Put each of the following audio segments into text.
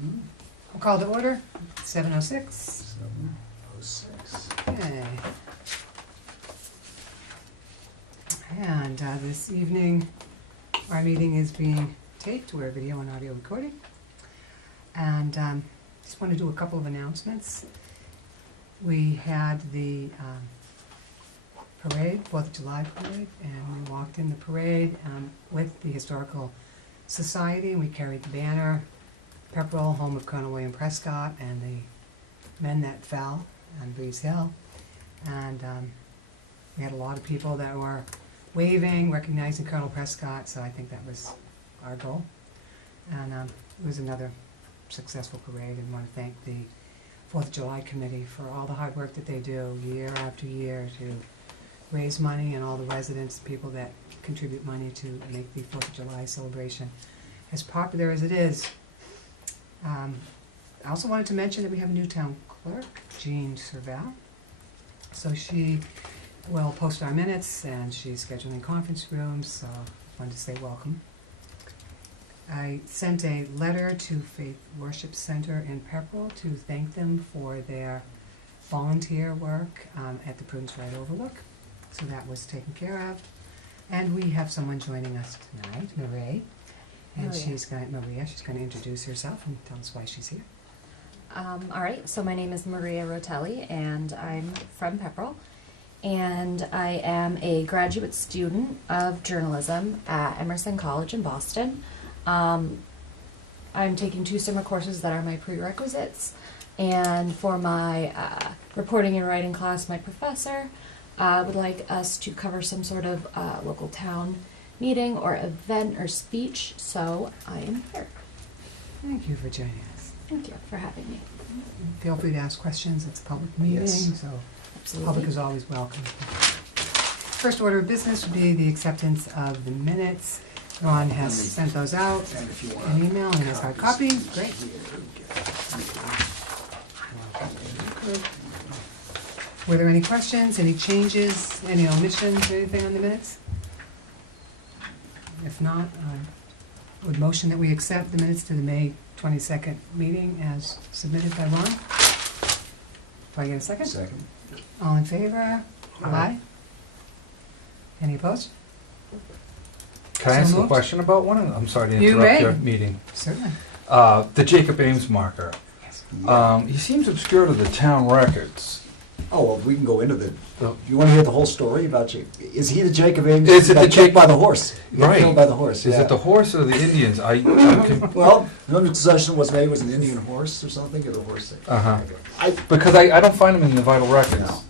We'll call to order, 7:06. 7:06. Okay. And this evening, our meeting is being taped. We're video and audio recording. And just want to do a couple of announcements. We had the parade, 4th of July parade, and we walked in the parade with the Historical Society, and we carried the banner, Pepperell, home of Colonel William Prescott, and the men that fell on Breeze Hill. And we had a lot of people that were waving, recognizing Colonel Prescott, so I think that was our goal. And it was another successful parade, and I want to thank the 4th of July committee for all the hard work that they do year after year to raise money, and all the residents, people that contribute money to make the 4th of July celebration as popular as it is. I also wanted to mention that we have a new town clerk, Jean Surveil. So she will post our minutes, and she's scheduling conference rooms, so I wanted to say welcome. I sent a letter to Faith Worship Center in Pepperell to thank them for their volunteer work at the Prudence Right Overlook. So that was taken care of. And we have someone joining us tonight, Marie. And she's going to introduce herself and tell us why she's here. All right, so my name is Maria Rotelli, and I'm from Pepperell. And I am a graduate student of journalism at Emerson College in Boston. I'm taking 2 summer courses that are my prerequisites. And for my reporting and writing class, my professor would like us to cover some sort of local town meeting or event or speech, so I am here. Thank you for joining us. Thank you for having me. Feel free to ask questions. It's a public meeting, Yes. so Absolutely. public is always welcome. First order of business would be the acceptance of the minutes. Ron has sent those out, And if you want an email, and his hard copy. Great. Were there any questions, any changes, any omissions, anything on the minutes? If not, I would motion that we accept the minutes to the May 22nd meeting as submitted by Ron. Do I get a second? Second. All in favor? Aye. Any opposed? Can I So ask a moved. question about one? I'm sorry to You interrupt may. your meeting. Certainly. The Jacob Ames marker. Yes. He seems obscure to the town records. Oh, well, we can go into the, Oh. you want to hear the whole story about Jacob? Is he the Jacob Ames? Is it Got the killed Jac- by the horse? He got Right. Killed by the horse, Is yeah. it the horse or the Indians? Well, the possession was made was an Indian horse or something, or the horse thing. Uh-huh. I, Because I don't find them in the vital records. no.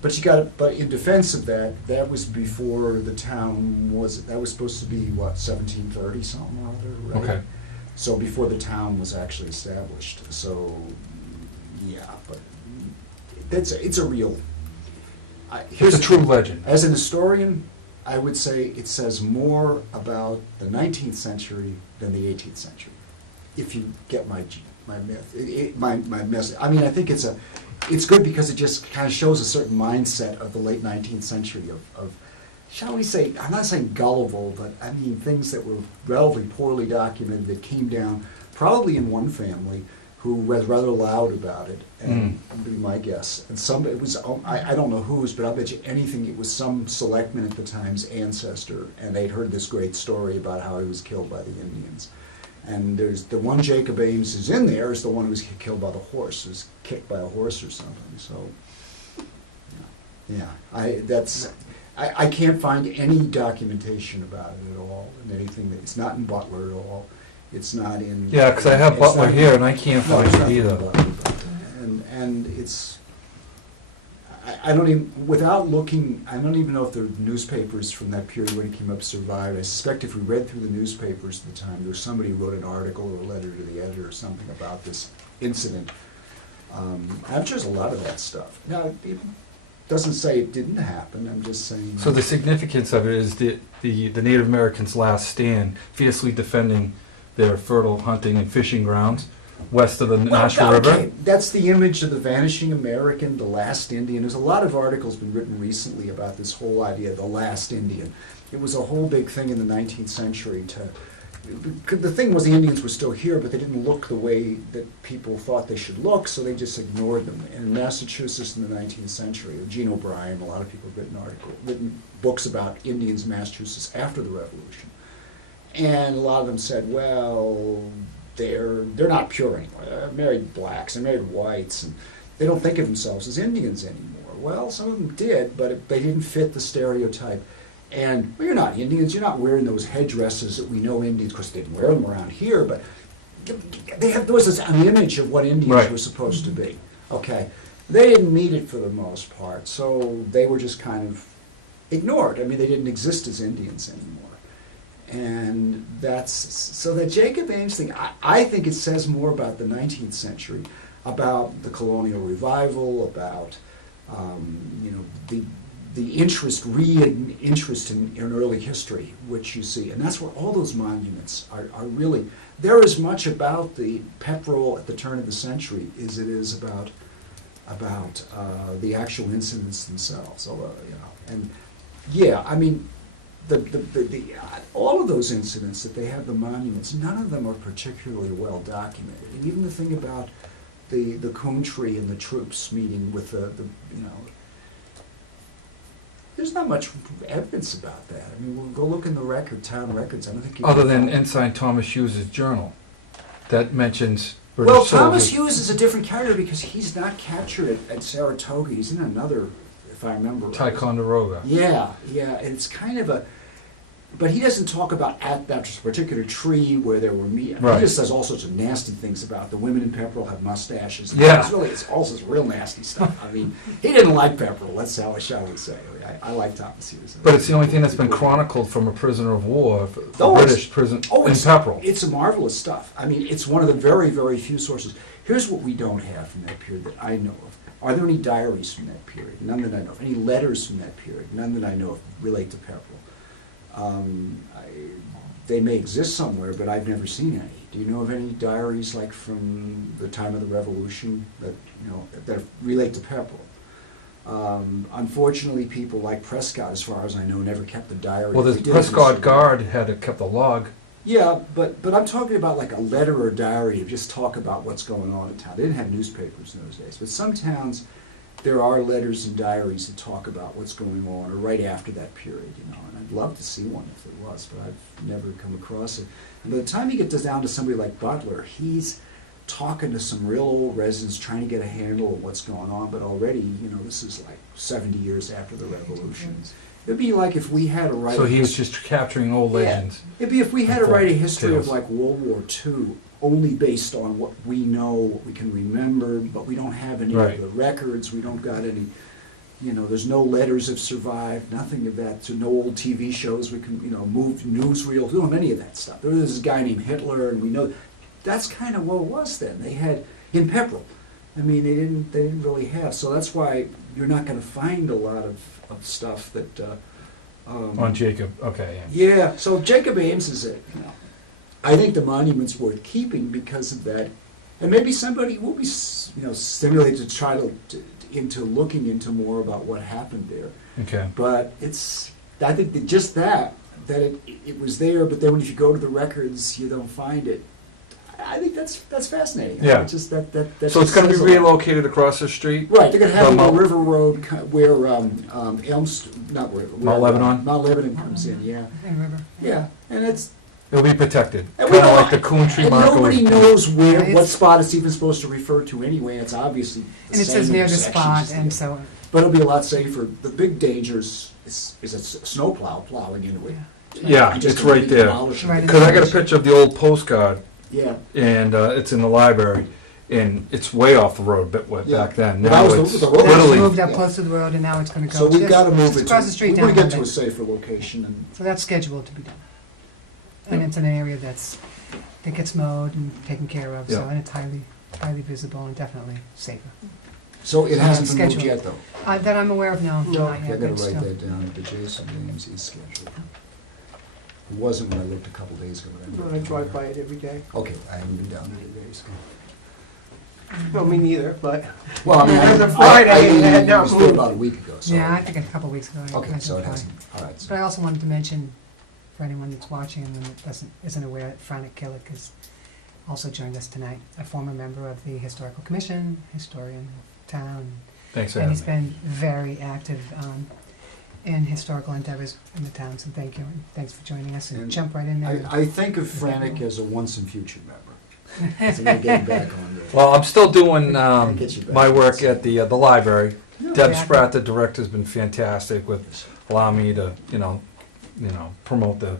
But you got it. But in defense of that, that was before the town was. That was supposed to be what 1730 something or other, right? Okay. So before the town was actually established. So yeah, but it's a real. It's a true legend. As an historian, I would say it says more about the 19th century than the 18th century. If you get my myth, my message. I mean, I think it's good because it just kind of shows a certain mindset of the late 19th century of, shall we say, I'm not saying gullible, but I mean things that were relatively poorly documented that came down probably in one family who was rather loud about it, and would be my guess. And it was, I don't know whose, but I'll bet you anything it was some selectman at the time's ancestor, and they'd heard this great story about how he was killed by the Indians. And there's the one Jacob Ames who's in there is the one who was killed by the horse, was kicked by a horse or something. So, yeah, I can't find any documentation about it at all, and anything that it's not in Butler at all. It's not in. Yeah, because I have it's Butler not- here and I can't No, find it's it nothing either. in Butler. And it's. I don't even, without looking, I don't even know if the newspapers from that period when it came up survived. I suspect if we read through the newspapers at the time, there was somebody who wrote an article or a letter to the editor or something about this incident. I'm sure there's a lot of that stuff. Now, it doesn't say it didn't happen, I'm just saying. So the significance of it is the Native Americans' last stand, fiercely defending their fertile hunting and fishing grounds west of the Nashua River. That's the image of the vanishing American, the last Indian. There's a lot of articles been written recently about this whole idea of the last Indian. It was a whole big thing in the 19th century the thing was the Indians were still here, but they didn't look the way that people thought they should look, so they just ignored them. In Massachusetts in the 19th century, Gene O'Brien, a lot of people have written books about Indians in Massachusetts after the Revolution. And a lot of them said, well, they're not pure anymore. They're married blacks, they're married whites, and they don't think of themselves as Indians anymore. Well, some of them did, but they didn't fit the stereotype. And well, you're not Indians, you're not wearing those headdresses that we know Indians, of course they didn't wear them around here, but there was an image of what Indians Right. were supposed to be. Okay, they didn't meet it for the most part, so they were just kind of ignored. I mean, they didn't exist as Indians anymore. And so the Jacob Ames thing, I think it says more about the 19th century, about the colonial revival, about the interest in early history, which you see. And that's where all those monuments are really, they're as much about the Pepperell at the turn of the century as it is about the actual incidents themselves. Although, and yeah, I mean, all of those incidents that they have the monuments, none of them are particularly well documented. And even the thing about the Country and the troops meeting with the there's not much evidence about that. I mean, we'll go look in the town records. I don't think you Other can than find- Ensign Thomas Hughes' journal that mentions British Well, soldiers. Thomas Hughes is a different character because he's not captured at Saratoga. He's in another, if I remember right. Ticonderoga. Yeah, and it's kind of a, but he doesn't talk about at that particular tree where there were meat. Right. He just says all sorts of nasty things about the women in Pepperell have mustaches. And Yeah. it's also real nasty stuff. I mean, he didn't like Pepperell. That's how I shall say. I like Thomas Hughes. But it's the only thing that's been chronicled from a prisoner of war, for Oh, it's- British prison in it's Pepperell. It's marvelous stuff. I mean, it's one of the very, very few sources. Here's what we don't have from that period that I know of. Are there any diaries from that period? None that I know of. Any letters from that period? None that I know of relate to Pepperell. They may exist somewhere, but I've never seen any. Do you know of any diaries like from the time of the Revolution that relate to Pepperell? Unfortunately, people like Prescott, as far as I know, never kept a diary. Well, If the they did, Prescott it was- Guard had kept a log. Yeah, but I'm talking about like a letter or diary to just talk about what's going on in town. They didn't have newspapers in those days, but some towns there are letters and diaries that talk about what's going on or right after that period, and I'd love to see one if there was, but I've never come across it. And by the time you get down to somebody like Butler, he's talking to some real old residents trying to get a handle of what's going on, but already, this is like 70 years after the Revolution. It'd be like if we had to write. So he was just capturing old legends. It'd be if we had to write a history of Tales. like World War II, only based on what we know, what we can remember, but we don't have any Right. of the records. We don't got any. There's no letters have survived, nothing of that. So no old TV shows we can, move newsreels. We don't have any of that stuff. There was this guy named Hitler, and we know that's kind of what it was then. They had in Pepperell. I mean, they didn't really have. So that's why you're not going to find a lot of stuff that. On Jacob, okay. Yeah, so Jacob Ames is it. I think the monument's worth keeping because of that, and maybe somebody will be, stimulated to try into looking into more about what happened there. Okay. But I think that just that it was there, but then when if you go to the records, you don't find it. I think that's fascinating. Yeah. It's just that So it's just going to says be a lot. relocated across the street? Right, they're going to have it From on River Road where not River, Mount Lebanon? Mount Lebanon comes in, yeah. I remember. Yeah, and it's, It'll be protected. and Kind of like the Country and marker. nobody was- knows Yeah, what it's- spot it's even supposed to refer to anyway, it's obviously the And it same says near the intersection spot, as and the- so, But it'll be a lot safer. The big danger is a snowplow plowing into it. Yeah, And just it's right there. demolishing it. Right. Because I got a picture of the old postcard, Yeah. and it's in the library, and it's way off the road Yeah. back then. But Now that was it's the road. that's literally, moved up Yeah. close to the road, and now it's gonna go So we've just- got to move just it across the street we down want a to get to little a bit. safer location and So that's scheduled to be done. And it's an area that gets mowed and taken care of, so, Yeah. and it's highly visible and definitely safer. so it hasn't been moved Scheduled. yet though. That I'm aware of, no, not I yet, gotta but write still. that down, the Jason Ames is scheduled. It wasn't when I looked a couple days ago. but I drive by it every day. Okay, I haven't been down there today, so. No, me neither, but Well, I mean, It was a Friday, and it had not was there moved. about a week ago, so. Yeah, I think a couple weeks ago. I Okay, so it tried. hasn't, all right. But I also wanted to mention for anyone that's watching and that isn't aware that Frank Killick has also joined us tonight, a former member of the Historical Commission, historian of town. Thanks for And having he's me. been very active in historical endeavors in the town, so thank you, and thanks for joining us, and And jump right in there. I think of Frantic as a once and future member. So we're getting back on there. Well, I'm still doing Get you back. my work at the library. Yeah. Deb Yeah. Spratt, the director, has been fantastic with allowing me to, promote the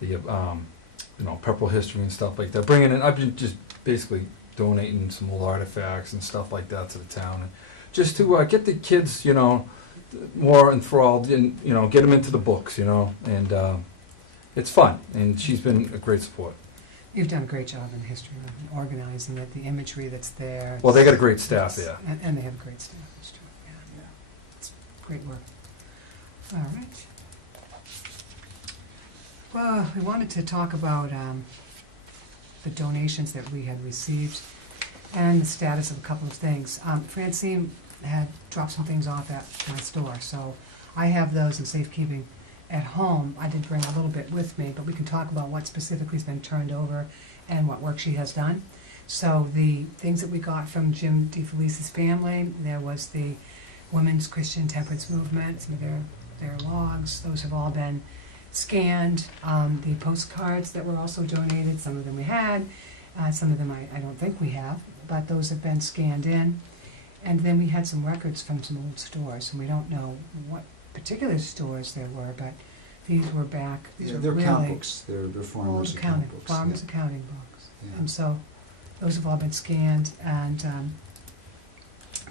Pepperell history and stuff like that. Bringing in, I've been just basically donating some old artifacts and stuff like that to the town, and just to get the kids, more enthralled and get them into the books, and it's fun. And she's been a great support. You've done a great job in history, and organizing it, the imagery that's there. Well, they got a great staff there. And they have a great staff, that's true, yeah. It's great work. All right. Well, we wanted to talk about the donations that we had received and the status of a couple of things. Francine had dropped some things off at my store, so I have those in safekeeping at home. I did bring a little bit with me, but we can talk about what specifically has been turned over and what work she has done. So the things that we got from Jim DeFelice's family, there was the Women's Christian Temperance Movement, some of their logs, those have all been scanned. The postcards that were also donated, some of them we had, some of them I don't think we have, but those have been scanned in. And then we had some records from some old stores, and we don't know what particular stores there were, but these were back, these Yeah, are they're account really books. They're old farmers' accounting, account books. farmers' yeah. accounting books. Yeah. And so those have all been scanned, and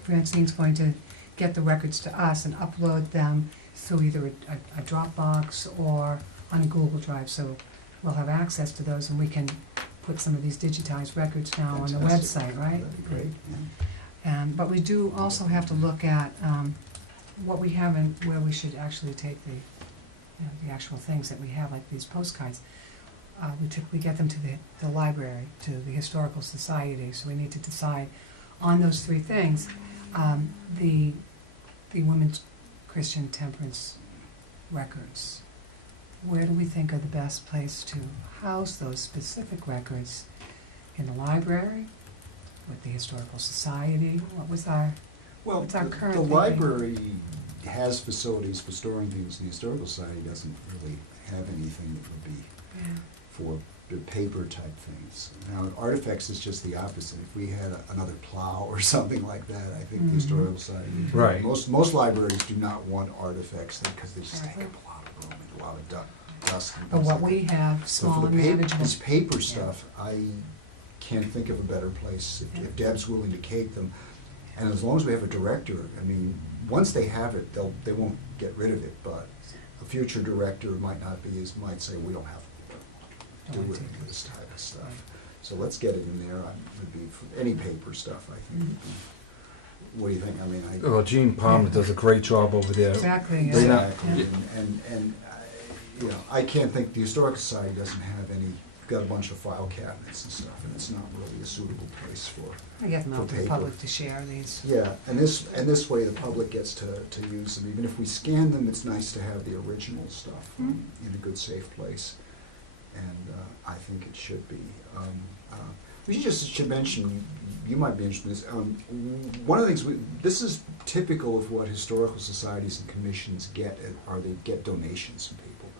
Francine's going to get the records to us and upload them through either a Dropbox or on a Google Drive, so we'll have access to those, and we can put some of these digitized records now on the Fantastic. website, right? That'd be great. Yeah. But we do also have to look at what we have and where we should actually take the actual things that we have, like these postcards. We typically get them to the library, to the Historical Society, so we need to decide on those three things. The Women's Christian Temperance records, where do we think are the best place to house those specific records? In the library, with the Historical Society? What's our Well, current the thinking? library has facilities for storing things. The Historical Society doesn't really have anything that would be for the paper type things. Now, artifacts is just the opposite. If we had another plow or something like that, I think Mhm. the Historical Society would. Right. Most libraries do not want artifacts because they just Right. take up a lot of room and a lot of dust and But things what like we that. have, So small for and the paper, manageable. this paper stuff, I can't think of a better place. Yeah. If Deb's willing to take them, and as long as we have a director, I mean, once they have it, they won't get rid of it, but a future director might might say, we don't have to Don't do wanna it take with this type of stuff. Right. So let's get it in there. Would be for any paper stuff, I think. would be- What do you think? I mean, Well, Gene Palmer does a great job over there. Exactly, They yeah. not- Exactly, and I can't think, the Historical Society doesn't have any, got a bunch of file cabinets and stuff, and it's not really a suitable place for. We get them for out to the paper. public to share these. Yeah, and this way the public gets to use them. Even if we scan them, it's nice to have the original stuff Mhm. in a good, safe place. And I think it should be. We should mention, you might be interested in this, one of the things, this is typical of what historical societies and commissions get, are they get donations from people.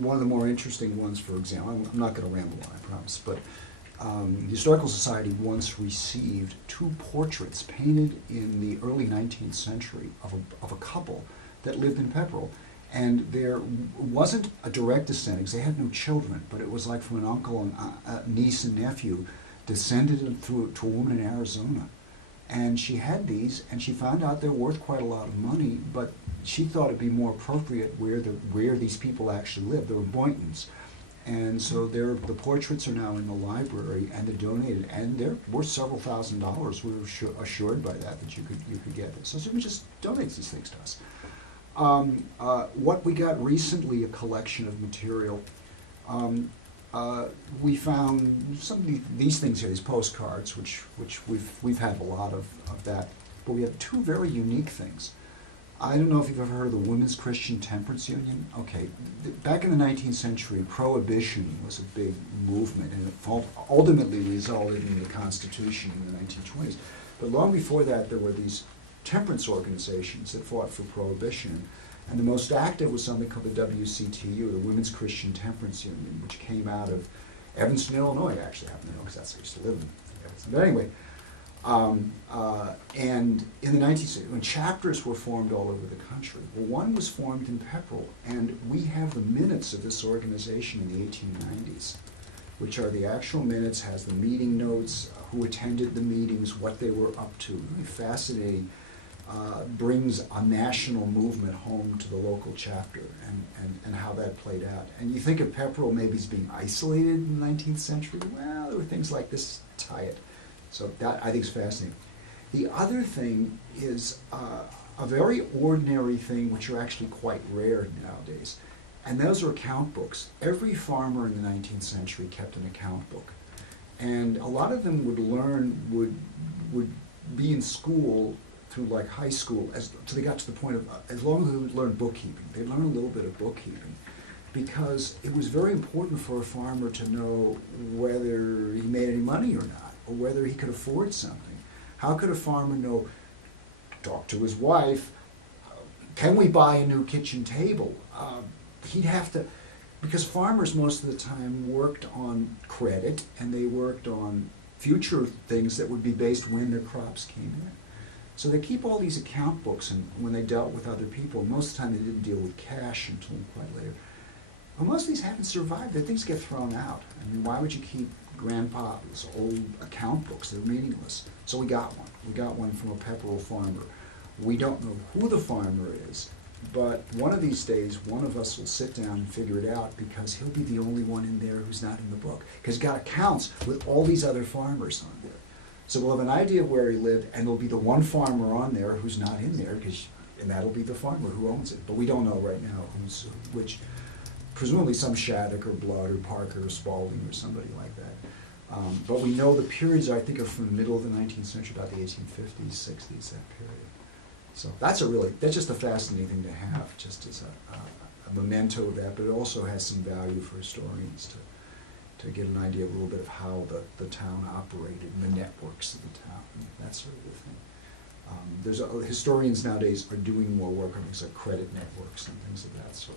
One of the more interesting ones, for example, I'm not going to ramble on, I promise, but the Historical Society once received 2 portraits painted in the early 19th century of a couple that lived in Pepperell. And there wasn't a direct descent, because they had no children, but it was like from an uncle and niece and nephew descended through to a woman in Arizona. And she had these, and she found out they're worth quite a lot of money, but she thought it'd be more appropriate where these people actually lived. They were Boyntons. And so the portraits are now in the library, and they're donated, and they're worth several $1,000s. We were assured by that you could get it. So we just donate these things to us. What we got recently, a collection of material. We found some of these things here, these postcards, which we've had a lot of that. But we have 2 very unique things. I don't know if you've ever heard of the Women's Christian Temperance Union. Okay, back in the 19th century, prohibition was a big movement, and it ultimately resulted in the Constitution in the 1920s. But long before that, there were these temperance organizations that fought for prohibition. And the most active was something called the Wctu, the Women's Christian Temperance Union, which came out of Evanston, Illinois. I actually happen to know because that's where I used to live in Evanston. But anyway, and in the 19th, when chapters were formed all over the country, well, one was formed in Pepperell, and we have the minutes of this organization in the 1890s, which are the actual minutes, has the meeting notes, who attended the meetings, what they were up to. Really fascinating. Brings a national movement home to the local chapter and how that played out. And you think of Pepperell maybe as being isolated in the 19th century. Well, there were things like this tie it. So that I think is fascinating. The other thing is a very ordinary thing, which are actually quite rare nowadays, and those are account books. Every farmer in the 19th century kept an account book, and a lot of them would be in school through like high school till they got to the point of as long as they would learn bookkeeping, they'd learn a little bit of bookkeeping, because it was very important for a farmer to know whether he made any money or not, or whether he could afford something. How could a farmer know, talk to his wife, can we buy a new kitchen table? He'd have to, because farmers most of the time worked on credit, and they worked on future things that would be based when their crops came in. So they keep all these account books, and when they dealt with other people, most of the time they didn't deal with cash until quite later. Well, most of these haven't survived. The things get thrown out. I mean, why would you keep grandpa's old account books? They're meaningless. So we got one. We got one from a Pepperell farmer. We don't know who the farmer is, but one of these days, one of us will sit down and figure it out, because he'll be the only one in there who's not in the book, because he's got accounts with all these other farmers on there. So we'll have an idea of where he lived, and there'll be the one farmer on there who's not in there, and that'll be the farmer who owns it. But we don't know right now who's which. Presumably some Shattuck or Blood or Parker or Spalding or somebody like that. But we know the periods, I think, are from the middle of the 19th century, about the 1850s, 60s, that period. So that's just a fascinating thing to have, just as a memento of that, but it also has some value for historians to get an idea of a little bit of how the town operated and the networks of the town, and that sort of thing. Historians nowadays are doing more work on things like credit networks and things of that sort.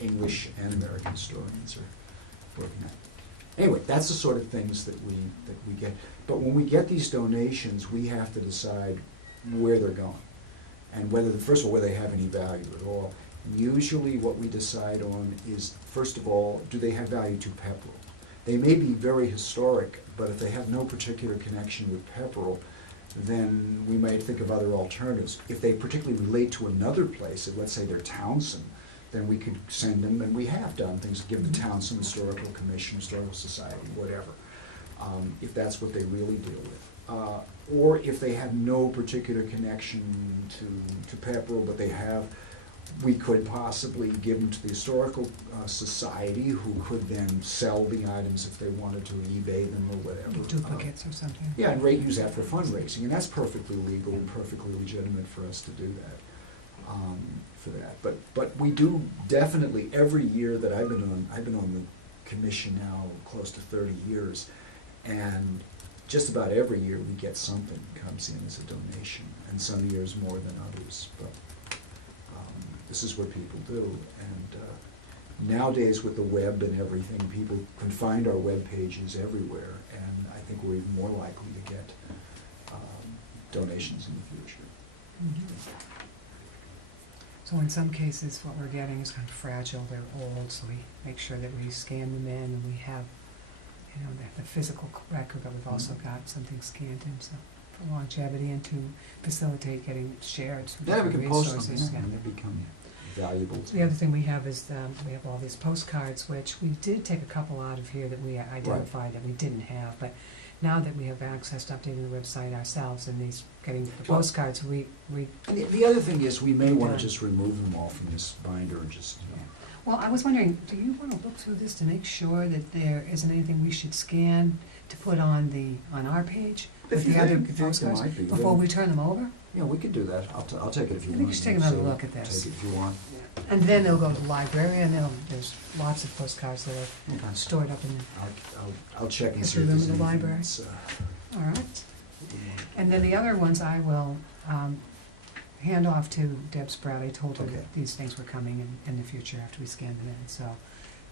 English and American historians are working at. Anyway, that's the sort of things that we get. But when we get these donations, we have to decide where they're going, and first of all, whether they have any value at all. Usually what we decide on is, first of all, do they have value to Pepperell? They may be very historic, but if they have no particular connection with Pepperell, then we might think of other alternatives. If they particularly relate to another place, if let's say they're Townsend, then we could send them, and we have done things, give the Townsend Historical Commission, Historical Society, whatever, if that's what they really deal with. Or if they have no particular connection to Pepperell, but they have, we could possibly give them to the Historical Society, who could then sell the items if they wanted to, eBay them or whatever. Duplicates or something. Yeah, and use that for fundraising, and that's perfectly legal and perfectly legitimate for us to do that. For that, but we do definitely, every year that I've been on the commission now close to 30 years, and just about every year we get something comes in as a donation, and some years more than others. But this is what people do, and nowadays with the web and everything, people can find our web pages everywhere, and I think we're even more likely to get donations in the future. Mm-hmm. So in some cases, what we're getting is kind of fragile, they're old, so we make sure that we scan them in, and we have, the physical record, but we've also got something scanned in, so for longevity and to facilitate getting it shared with Yeah, we other can post them, resources. and they become valuable. The other thing we have is we have all these postcards, which we did take a couple out of here that we identified that we didn't have, but now that we have access to updating the website ourselves and getting the postcards, we And the other thing is, we may want to just remove them all from this binder and just, Well, I was wondering, do you want to look through this to make sure that there isn't anything we should scan to put on our page If with you the other think there postcards might be, before then- we turn them over? Yeah, we could do that. I'll take it if you I want. think we should take another So, look at this. Take it if you want. And then they'll go to the library, and there's lots of postcards that are Okay. stored up in there. I'll check and History see if room there's in the anything library. that's, All right. And then the other ones I will hand off to Deb Sprout. I told her Okay. that these things were coming in the future after we scanned them in, so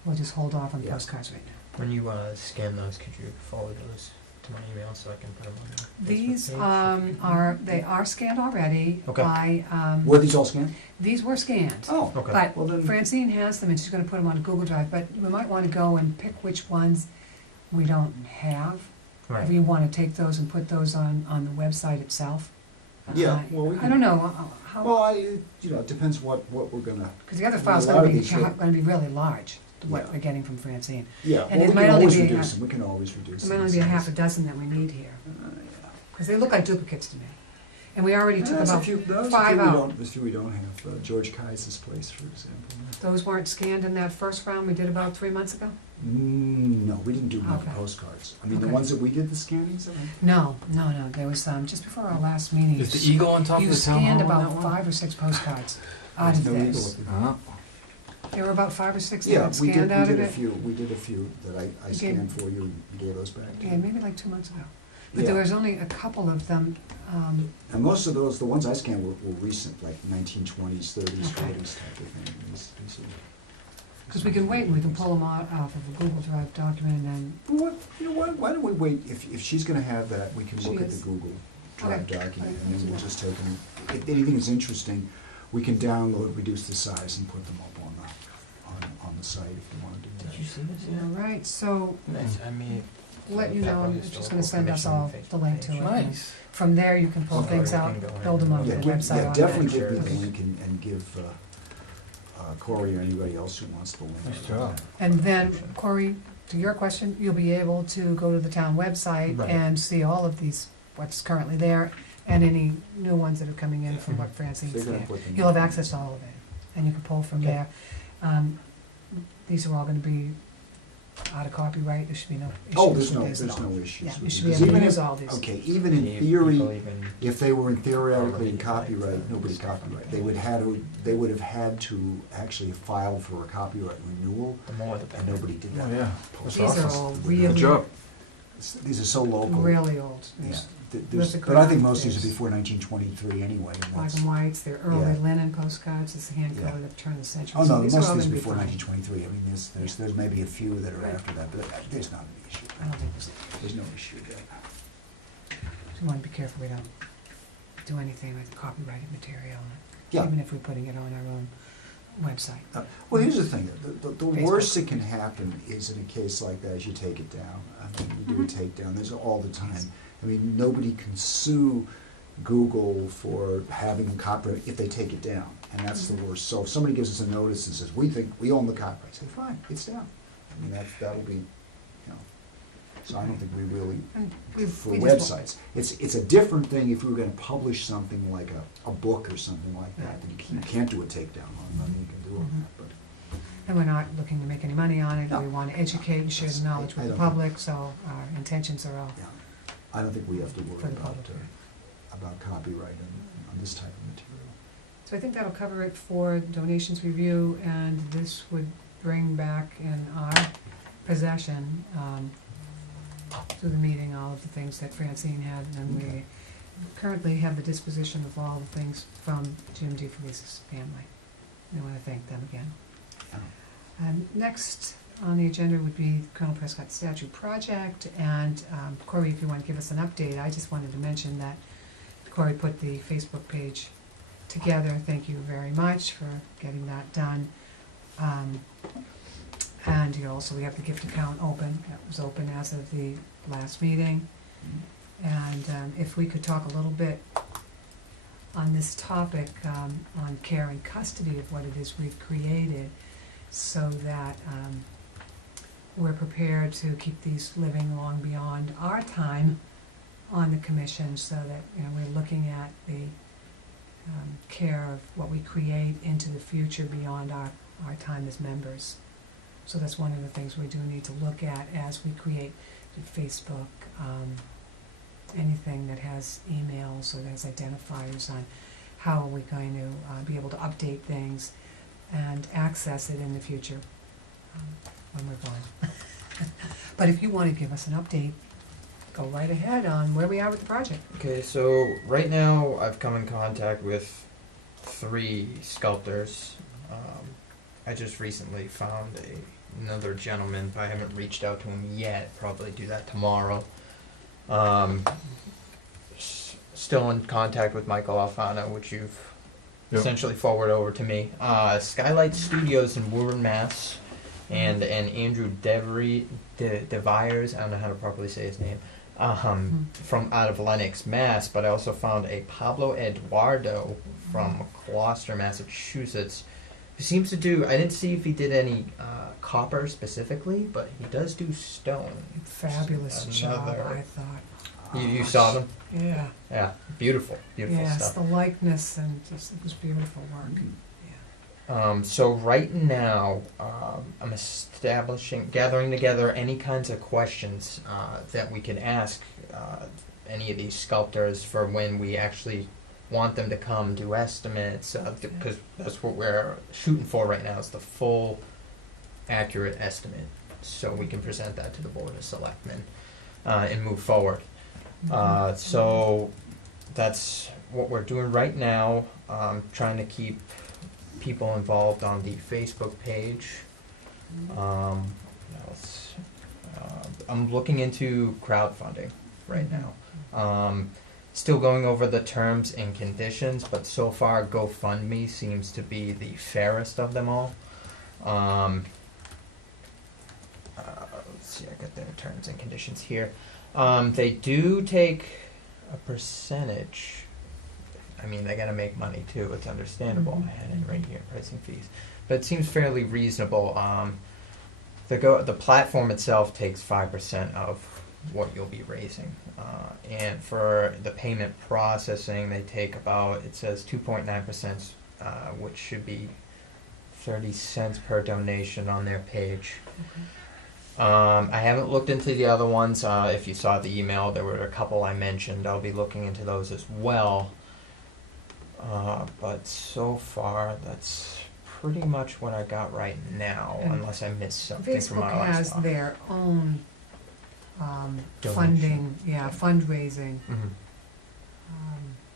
we'll just hold off on Yeah. postcards right now. When you scan those, could you forward those to my email so I can put them on the Facebook These page? they are scanned already Okay. by, Were these all scanned? these were scanned. Oh, Okay. But well then, Francine has them and she's gonna put them on a Google Drive, but we might wanna go and pick which ones we don't have. Right. If you wanna take those and put those on the website itself. Yeah, well, we I can- don't know, how, it depends what we're gonna, cause the other a file's lot gonna of be, these should- gonna be really large, what Yeah. we're getting from Francine. yeah, And well, it we might can only always be a reduce half- them, we can always reduce There them. might only be a half a dozen that we need here, Yeah. cause they look like duplicates to me. And we already took There's a about few- there's a few 5 we out. don't- There's a few we don't have, George Kai's place, for example. Those weren't scanned in that first round we did about 3 months ago? No, we didn't do enough Okay. postcards. I mean, the Okay. ones that we did the scannings of, No, there was, just before our last meeting. Is the eagle on top of You the town hall scanned on that about one? 5 or 6 postcards out of there's no this. eagle. Uh-huh. There were about 5 or 6 that Yeah, got we scanned did out of a it. few, we did a few that I You scanned for you and gave those back to Yeah, you. maybe like 2 months ago. But there Yeah. was only a couple of them, And most of those, the ones I scanned were recent, like 1920s, 30s, Okay. 40s type of thing. These are- because we can wait and we can pull them out off of a Google Drive document and then, Well, you know what, why don't we wait, if she's gonna have that, we can She look at is. the Google Drive Okay. document, Right, and then we'll let's do just take them, if anything is interesting, we can download, reduce the size, and put them up on the site if you wanna do that. Did you see this all yet? right, so Nice. I made. let you know, Pepper I'm just Historical gonna send us all Commission the link to it. Facebook and Nice. From there, you can pull Okay. things out, build them up Yeah, on the give- website. yeah, definitely automatically. give me the Okay. link and give Corey or anybody else who wants the link. Nice job. And then, Corey, to your question, you'll be able to go to the town website Right. and see all of these, what's currently there, and any new ones that are coming in from what Francine's They're gonna scanned. put them You'll have in. access to all of it, and you can pull from Okay. there. These are all gonna be out of copyright, there should be no Oh, issues there's with these at all. no issues. Yeah, you with should it. be Because able to even use if- all these. Okay, even in theory, if they were in theoretically in copyright, nobody's copyright. They would have had to actually file for a copyright renewal, The more the and better. nobody did Oh, that. yeah. Post These are office all would- really- Good job. These are so local. Really old. Yeah, There's but I think most of these are there's before 1923 anyway. and black that's- and whites, they're early Yeah. linen postcards, it's hand Yeah. colored at the turn of the century. Oh, So no, these most are all of these are gonna be before fine. 1923. I mean, there's maybe a few that are Right. after that, but there's not an issue. I don't think There's no issue there. we want to be careful we don't do anything with copyrighted material, Yeah. even if we're putting it on our own website. Well, here's the thing, the Facebook. worst that can happen is in a case like that, is you take it down. I mean, you do a takedown, there's all the time. I mean, nobody can sue Google for having copyright if they take it down, and that's the worst. So if somebody gives us a notice and says, we think we own the copyright, say, fine, it's down. I mean, that'll be, so I don't think we really, And for we just websites. It's a different thing if we were gonna publish something like a book or something like that, Right. that you can't do a takedown on, nothing you can do on that, but. And we're not looking to make any money on it, No. we want to educate and share the knowledge I with the don't think- public, so our intentions are all, Yeah, I don't think we have to worry For the public. about copyright on this type of material. so I think that'll cover it for donations review, and this would bring back in our possession, through the meeting, all of the things that Francine had, and we Okay. currently have the disposition of all the things from Jim DeFelice's family. I want to thank them again. Next on the agenda would be Colonel Prescott Statue Project, and Corey, if you want to give us an update, I just wanted to mention that Corey put the Facebook page together. Thank you very much for getting that done. And also, we have the gift account open. That was open as of the last meeting. And if we could talk a little bit on this topic, on care and custody of what it is we've created, so that we're prepared to keep these living long beyond our time on the commission, so that, we're looking at the care of what we create into the future beyond our time as members. So that's one of the things we do need to look at as we create Facebook, anything that has emails or has identifiers on how are we going to be able to update things and access it in the future when we're gone. But if you want to give us an update, go right ahead on where we are with the project. Okay, so right now I've come in contact with 3 sculptors. I just recently found another gentleman, but I haven't reached out to him yet. Probably do that tomorrow. Still in contact with Michael Alfano, which you've Yep. essentially forwarded over to me. Skylight Studios in Woburn, Mass. And Andrew DeVires, I don't know how to properly say his name, from out of Lenox, Mass. But I also found a Pablo Eduardo from Gloucester, Massachusetts, who seems to do, I didn't see if he did any copper specifically, but he does do stone. Fabulous job, Another- I thought. You saw them? Yeah. Yeah, beautiful Yes, stuff. the likeness and just, it was beautiful work. So right now, I'm gathering together any kinds of questions that we can ask any of these sculptors for when we actually want them to come do estimates, because that's what we're shooting for right now, is the full, accurate estimate, so we can present that to the Board of Selectmen and move forward. So that's what we're doing right now, trying to keep people involved on the Facebook page. What else? I'm looking into crowdfunding right now. Still going over the terms and conditions, but so far GoFundMe seems to be the fairest of them all. Let's see, I got their terms and conditions here. They do take a percentage. I mean, they gotta make money too, it's understandable. Mhm. I had it right here, pricing fees. But it seems fairly reasonable. The platform itself takes 5% of what you'll be raising. And for the payment processing, they take about, it says 2.9%, which should be 30 cents per donation on their page. I haven't looked into the other ones. If you saw the email, there were a couple I mentioned. I'll be looking into those as well. But so far, that's pretty much what I got right now, And unless I missed something from Facebook my last has talk. their own Donation. funding, fundraising Mhm.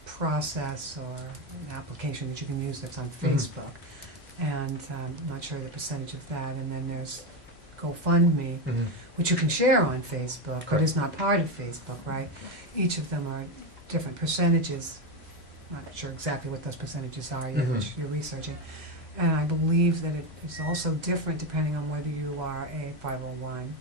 process or an application that you can use that's on Mhm. Facebook. And I'm not sure the percentage of that. And then there's GoFundMe, Mhm. which you can share on Facebook, but Correct. is not part of Facebook, right? Each of them are different percentages. Not sure exactly what those percentages are yet, Mhm. which you're researching. And I believe that it is also different depending on whether you are a 501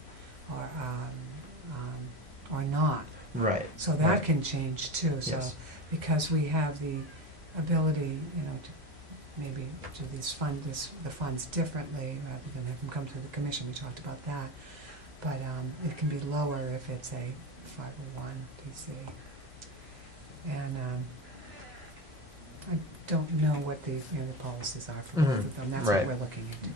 or not. Right. So that Right. can change too. So Yes. because we have the ability, to maybe do the funds differently rather than have them come through the commission. We talked about that. But it can be lower if it's a 501 PC. And I don't know what the policies are for both of them. That's Right. what we're looking into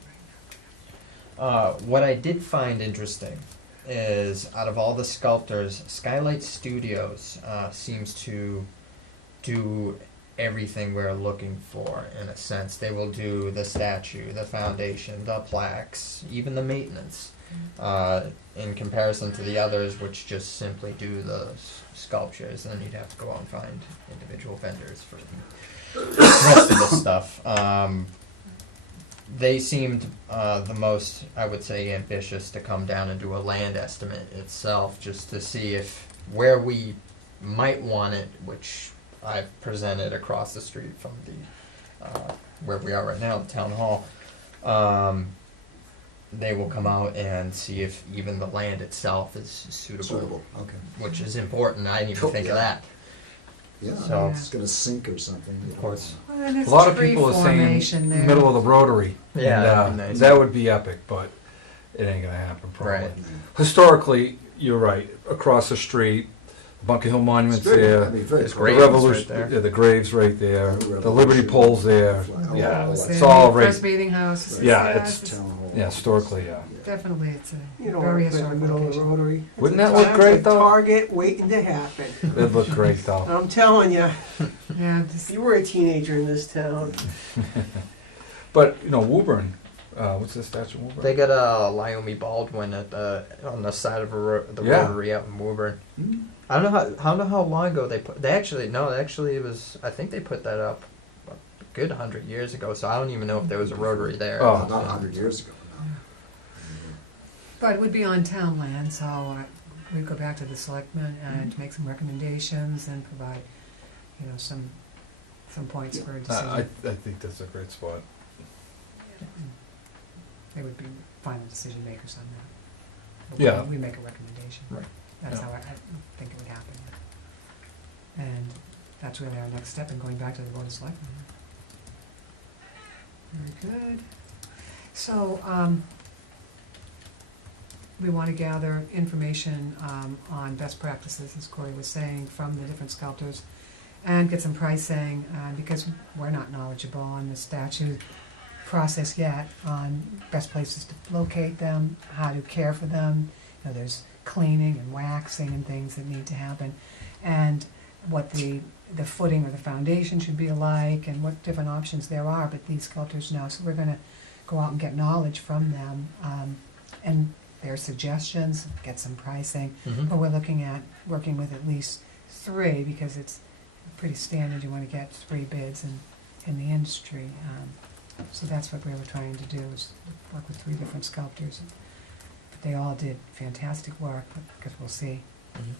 right What I did find interesting is, out of all the sculptors, Skylight Studios seems to do everything we're looking for, in a sense. They will do the statue, the foundation, the plaques, even the maintenance, in comparison to the others, which just simply do the sculptures, and you'd have to go out and find individual vendors for the rest of the stuff. They seemed the most, I would say, ambitious to come down and do a land estimate itself, just to see if where we might want it, which I've presented across the street from the where we are right now, the town hall. They will come out and see if even the land itself is suitable, Okay. which is important. I didn't even think of that. Yeah, So- it's gonna sink or something. you Of don't course. know. now. Well, and there's A lot of tree people are formation saying there. middle of the rotary. Yeah, and, that'd be nice. that would be epic, but it ain't gonna happen probably. Right. Historically, you're right. Across the street, Bunker Hill Monument's It's very- there. I mean, very It's cool. great. The Graves Revolution, right there. the graves right there. The The Liberty Revolution. Pole's there. Oh, Yeah, It was it's the all right. First meeting house. Yeah, Yes, it's Town hall. all. Yeah, historically, yeah. Definitely, it's You a don't very want to put it in the historical middle of the location. rotary. Wouldn't that look That's great a though? Target waiting to happen. It'd look great though. I'm telling you, Yeah, just, you were a teenager in this town. But, you know, Woburn, what's the statue of Woburn? They got a Lyome Baldwin at on the side of the Yeah. rotary out in Woburn. Hmm? I don't know how long ago they put. Actually it was. I think they put that up a good 100 years ago. So I don't even know if there was a rotary there. Oh. About 100 years ago. No. but it would be on town land, so we'd go back to the selectmen and make some recommendations and provide, you know, some points for a I decision. think that's a great spot. They would be final decision makers on that. But Yeah. we make a recommendation. Right. That's Yeah. how I think it would happen. And that's really our next step in going back to the Board of Selectmen. Very good. So, we want to gather information on best practices, as Corey was saying, from the different sculptors, and get some pricing, because we're not knowledgeable on the statute process yet, on best places to locate them, how to care for them. You know, there's cleaning and waxing and things that need to happen, and what the footing or the foundation should be like, and what different options there are, but these sculptors know, so we're gonna go out and get knowledge from them, and their suggestions, get some pricing, Mhm. but we're looking at working with at least 3, because it's pretty standard, you wanna get 3 bids in the industry. So that's what we were trying to do, is work with 3 different sculptors. But they all did fantastic work, because we'll see Mhm.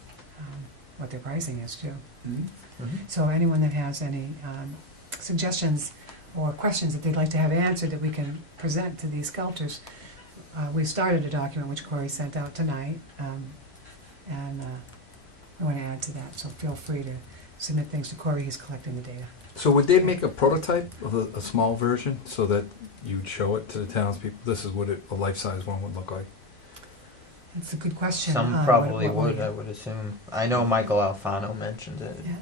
what their pricing is too. Hmm? Mhm. So anyone that has any suggestions or questions that they'd like to have answered that we can present to these sculptors, we started a document which Corey sent out tonight, and I want to add to that, so feel free to submit things to Corey, he's collecting the data. So would they make a prototype of a small version so that you'd show it to the townspeople? This is what a life-size one would look like. It's a good question. Some what- probably what would. I would assume. I know Michael Alfano mentioned it. Yeah.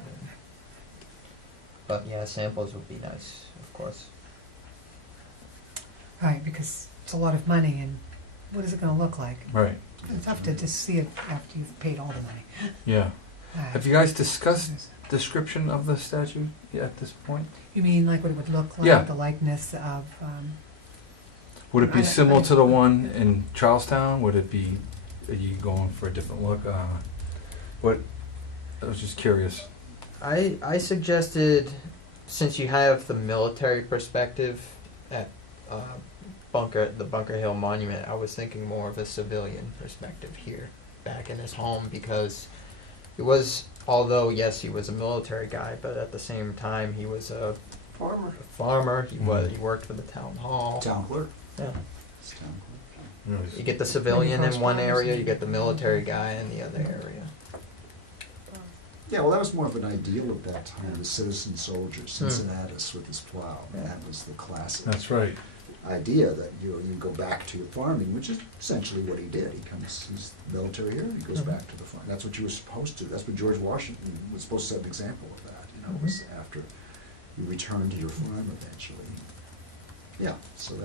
But yeah, samples would be nice, of course. Right, because it's a lot of money, and what is it gonna look like? Right. It's tough to just see it after you've paid all the money. Yeah. Right. Have you guys discussed description of the statue at this point? You mean like what it would look like, Yeah. the likeness of, Would it be I- similar I- to the one in Charlestown? Would it be, are you going for a different look? What, I was just curious. I suggested, since you have the military perspective at the Bunker Hill Monument, I was thinking more of a civilian perspective here, back in his home, because he was, although yes, he was a military guy, but at the same time he was a Farmer. farmer. He Mhm. he worked for the town hall. Town clerk. Yeah. It's town clerk. You get the civilian in one correspondence. area, you get the military guy in the other area. Yeah, well, that was more of an ideal at that time, the citizen soldier, Cincinnatus with his plow. Yeah. That was the classic That's right. idea, that you go back to your farming, which is essentially what he did. He's military here, he goes Mhm. back to the farm. That's what you were supposed to. That's what George Washington was supposed to set an example of that, was after you return to your farm eventually. Yeah, so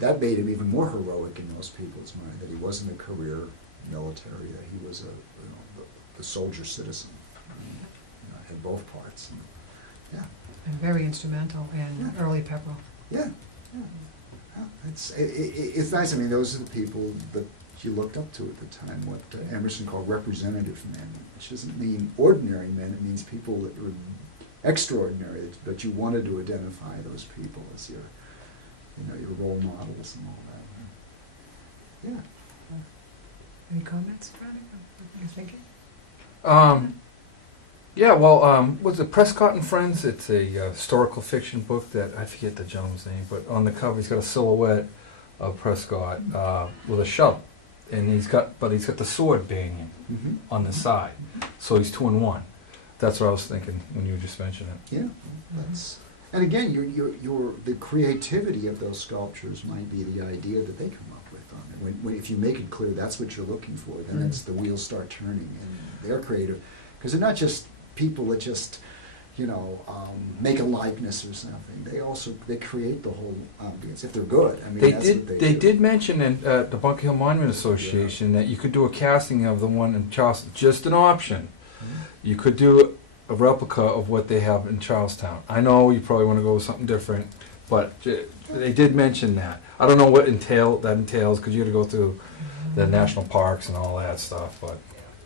that made him even more heroic in most people's mind, that he wasn't a career military, that he was the soldier citizen, in both parts. Yeah. and very instrumental in Yeah. early Pepperell. Yeah, yeah. It's nice. I mean, those are the people that you looked up to at the time, what Emerson called representative men, which doesn't mean ordinary men, it means people that were extraordinary, that you wanted to identify those people as your role models and all that. Yeah. Any comments, Veronica? What are you thinking? Yeah, well, was it Prescott and Friends? It's a historical fiction book that, I forget the gentleman's name, but on the cover he's got a silhouette of Prescott with a shovel, and he's got the sword banging Mm-hmm. on the side, so he's 2 in 1. That's what I was thinking when you were just mentioning it. Yeah, and again, the creativity of those sculptures might be the idea that they come up with on it. When if you make it clear that's what you're looking for, then it's the wheels start turning, and they're creative, because they're not just people that just make a likeness or something. They create the whole ambience if they're good. I mean, They that's what did. they They do. did mention in the Bunker Hill Monument Association that you could do a casting of the one in Charleston. Just an option. Mhm. You could do a replica of what they have in Charlestown. I know you probably want to go with something different, but they did mention that. I don't know what that entails because you got to go through the national parks and all that stuff. But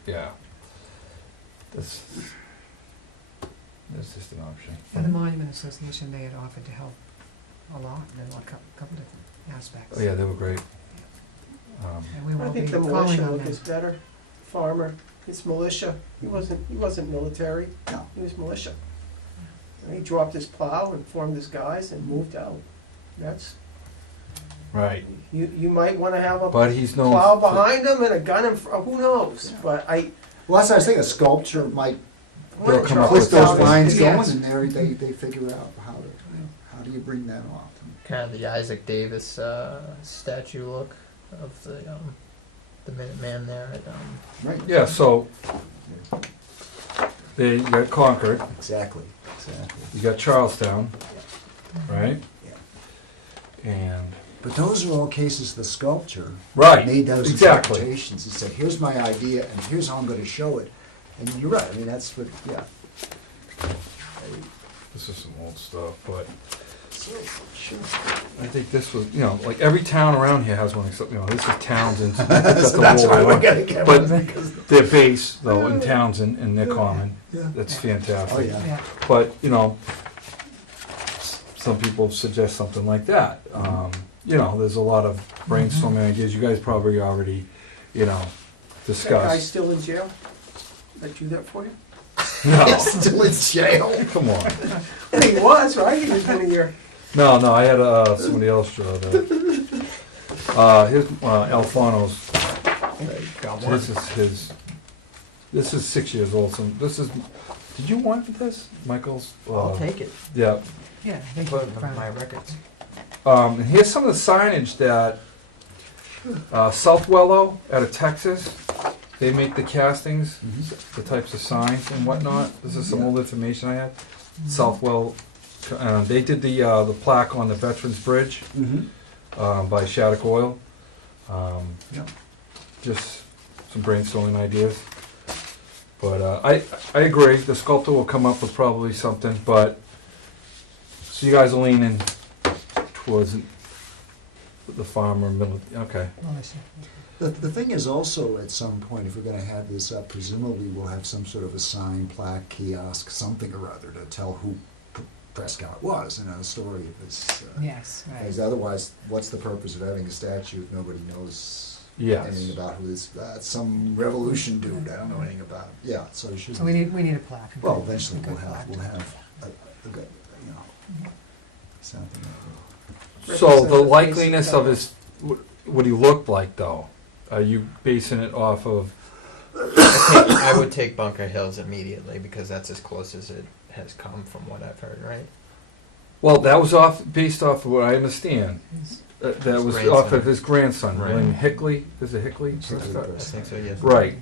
yeah, that's just an option. And the Monument Association, they had offered to help a lot in a couple different aspects. Oh yeah, they were great. And we I will be think the calling militia on look them. is better. Farmer, it's militia. He wasn't military. No. He was militia. And he dropped his plow and formed his guys and moved out. That's, Right, you might wanna have a but he's known. plow behind him and a gun in front, who knows? But Well, that's what I was thinking. A sculpture might They'll come up put with those something. lines going, Yes. and they figure out how do you bring that off. Kind of the Isaac Davis statue look of the Minuteman there at Right. Yeah, so they got Concord, Exactly. you got Charlestown, right? Yeah. And But those are all cases the sculptor right, made those exactly. interpretations. He said, "Here's my idea, and here's how I'm going to show it." And you're right. I mean, that's what. Yeah. This is some old stuff, but Sure. I think this was, like every town around here has one except, this is Townsend. So that's why we're going to get But one, because. their base, though, in Townsend, and they're common. Yeah. That's Oh fantastic. yeah. Yeah, But, some people suggest something like that. There's a lot of brainstorming ideas. You guys probably already, that guy's discussed. still in jail? Did I do that for you? No, Still in jail. come on. And he was, right? He was one of your, No, I had somebody else draw that. Here's Alfano's. got one. This is 6 years old. So did you want this, Michael's? I'll take it. Yeah. yeah, I think Put you're it in proud. my records. And here's some of the signage that Southwello out of Texas, they make the castings, the types of signs and whatnot. This is some Yeah. old information I had. Southwell, they did the plaque on the Veterans Bridge Mm-hmm. by Shattuck Oil. Yeah. Just some brainstorming ideas. But I agree, the sculptor will come up with probably something, but, so you guys are leaning towards the farmer, middle, okay. Militia. The thing is also, at some point, if we're going to have this up, presumably we'll have some sort of a sign, plaque, kiosk, something or other to tell who Prescott was, a story of his. Yes, right. Because otherwise, what's the purpose of having a statue if nobody knows Yes. anything about who this? Some revolution dude. I don't know anything about. Yeah, so it should. So we need a plaque. Well, eventually a we'll good have plaque. a good, something. So the Representative likeliness of basic his, what he looked like though, are you basing it off of, I would take Bunker Hills immediately because that's as close as it has come from what I've heard, right? well, that was based off of what I understand. That was His off grandson. of his grandson, Right. William Hickley, is it Hickley? Hickley. I think so, yes. Right.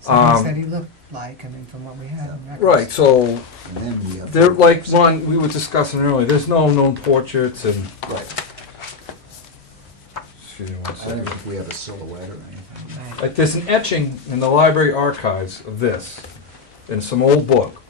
So things Um, that he looked like, from what we had in records. Right, so And then we have. they're like Ron, we were discussing earlier, there's no known portraits and, Right. excuse me one I don't second. think we have a silhouette or anything. Right. Like there's an etching in the library archives of this, in some old book,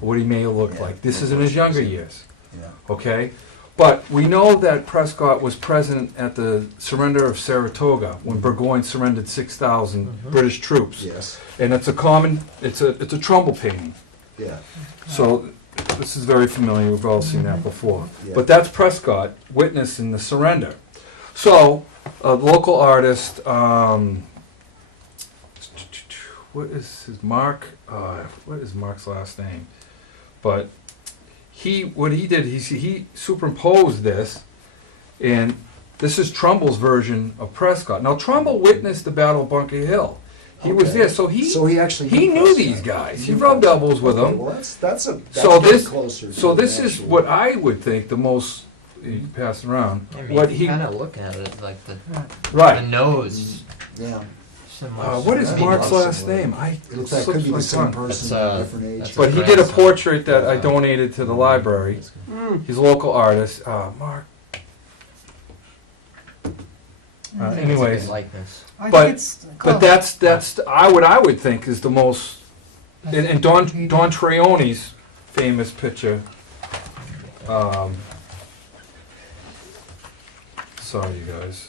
what he may have looked Yeah. like. This is in his younger years, Yeah. okay? But we know that Prescott was present at the surrender of Saratoga when Burgoyne surrendered 6,000 Mhm. British troops. Yes. And it's a Trumbull painting. Yeah. So this is very familiar, we've all seen that before. Yeah. But that's Prescott witnessing the surrender. So, a local artist, what is his what is Mark's last name? But what he did, he superimposed this, and this is Trumbull's version of Prescott. Now Trumbull witnessed the Battle of Bunker Hill. He was Okay. there, so he actually knew Prescott. these guys. He knew rubbed Prescott. elbows with Okay, them. well, that's So getting this, closer. so to this the is actual- what I would think the most, you pass it around, I mean, what if he, you kind of look at it, like the Right. the right, nose Yeah. Similar. What is That'd be Mark's possible. last name? It looks like it could be the same person, That's, different age. that's But he did a portrait that I donated to the library. Mm. He's a local artist. Mark. Anyways, Likeness. I But- think it's but close. that's I would think is the most. And Don Treoni's famous picture. Sorry, you guys.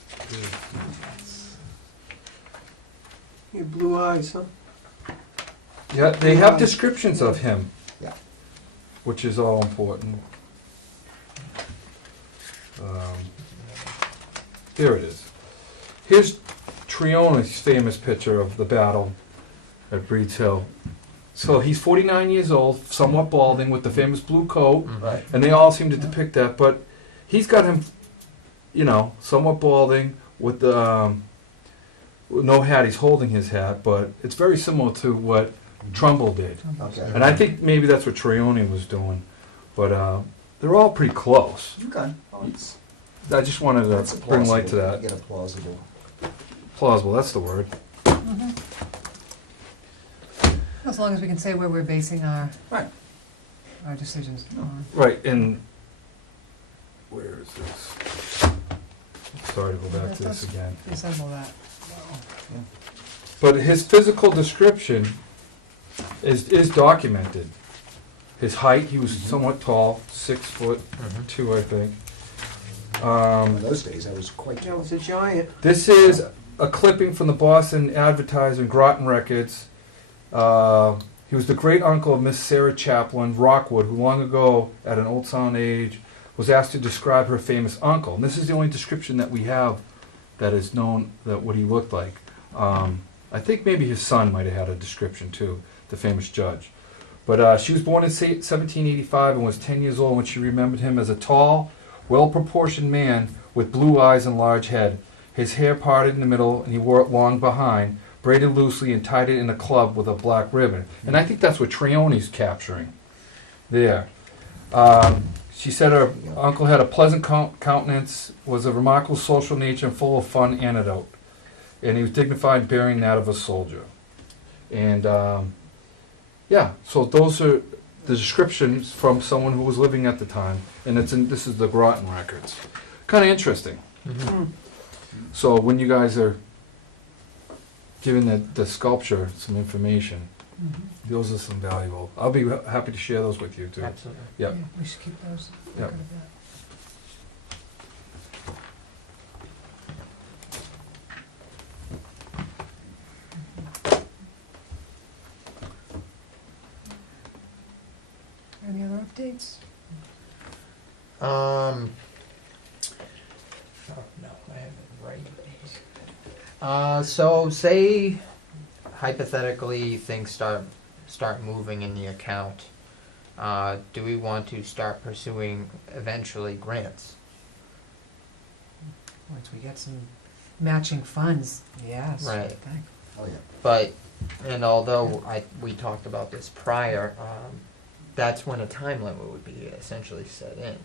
Your blue eyes, huh? Yeah, they have descriptions of him. Yeah. Which is all important. There it is. Here's Treoni's famous picture of the battle at Breeds Hill. So he's 49 years old, somewhat balding, with the famous blue coat, Right. and they all seem to depict that. But he's got him, somewhat balding with the with no hat. He's holding his hat, but it's very similar to what Trumbull did. Okay. And I think maybe that's what Treoni was doing. But they're all pretty close. Okay. Well, it's- I just wanted that's to a bring light to plausible- that. Get a plausible. Plausible, that's the word. As long as we can say where we're basing our Right. decisions on. Right, and where is this? Sorry to go back to this again. Resemble that. But his physical description is documented. His height, he was somewhat tall, 6'2", I think. In those days, I was quite. That was a giant. This is a clipping from the Boston Advertiser and Groton Records. He was the great uncle of Miss Sarah Chaplin Rockwood, who long ago, at an old sound age, was asked to describe her famous uncle. And this is the only description that we have that is known that what he looked like. I think maybe his son might have had a description too, the famous judge. But she was born in 1785 and was 10 years old when she remembered him as a tall, well-proportioned man with blue eyes and large head. His hair parted in the middle, and he wore it long behind, braided loosely and tied it in a club with a black ribbon. And I think that's what Treoni's capturing there. She said her uncle had a pleasant countenance, was of remarkable social nature and full of fun anecdote. And he was dignified, bearing that of a soldier. And so those are the descriptions from someone who was living at the time. And this is the Groton records. Kind of interesting. Mm. So when you guys are giving the sculpture some information, those are some valuable. I'll be happy to share those with you too. Absolutely. Yep. Yeah, we should keep those. Yep. Record of that. Any other updates? Oh, no, I have it right. So say hypothetically things start moving in the account. Do we want to start pursuing eventually grants? Once we get some matching funds, yes. Right. I think. Oh, yeah. But, and although we talked about this prior, that's when a time limit would be essentially set in.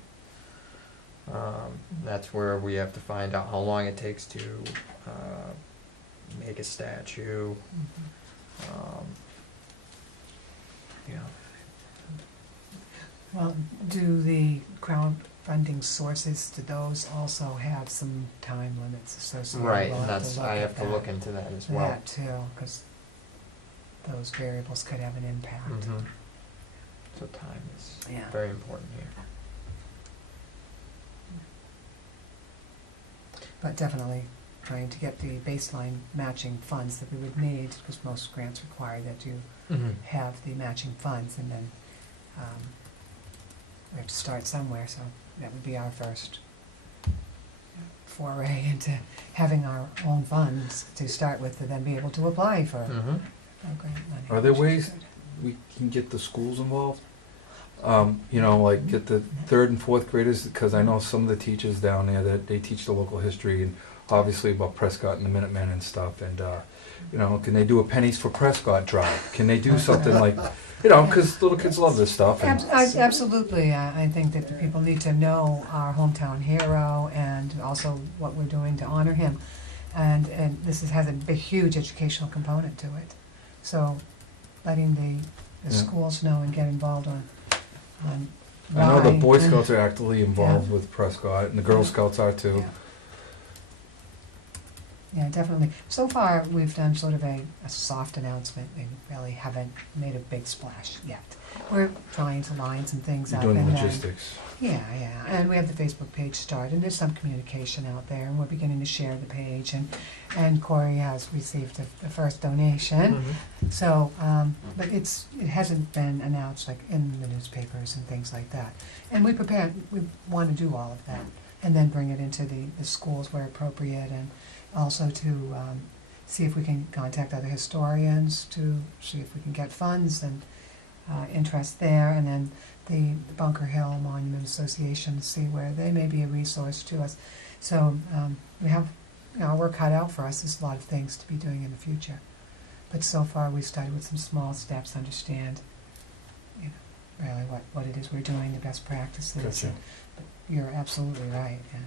That's where we have to find out how long it takes to make a statue. Yeah. Well, do the crowdfunding sources, do those also have some time limits associated? Right, We'll and that's, I have to at look into that as well. that too, because those variables could have an impact. Mhm. So time is Yeah. very important here. But definitely trying to get the baseline matching funds that we would need, because most grants require that you have the matching funds, and then we have to start somewhere, so that would be our first foray into having our own funds to start with, to then be able to apply for Mhm. grant money. Are there which is ways good. we can get the schools involved? Like get the 3rd and 4th graders, because I know some of the teachers down there that they teach the local history and obviously about Prescott and the Minutemen and stuff. And can they do a Pennies for Prescott drive? Can they do something like, because little kids love this stuff. And Absolutely, I think that the people need to know our hometown hero and also what we're doing to honor him. And has a big, huge educational component to it. So letting the Yeah. schools know and get involved on I know the why Boy and- Scouts are actively involved Yeah. with Prescott, and the Girl Yeah. Scouts are too. Yeah. Yeah, definitely. So far, we've done sort of a soft announcement. We really haven't made a big splash yet. We're trying to line some things You're up. doing and then- logistics. Yeah, and we have the Facebook page started, and there's some communication out there, and we're beginning to share the page, and Corey has received the first donation. Mhm. So, but it hasn't been announced like in the newspapers and things like that. And we want to do all of that, and then bring it into the schools where appropriate, and also to see if we can contact other historians to see if we can get funds and interest there, and then the Bunker Hill Monument Association, see where they may be a resource to us. So we have our work cut out for us. There's a lot of things to be doing in the future. But so far, we've started with some small steps, understand, really what it is we're doing, the best practices. Gotcha. But you're absolutely right. Yeah.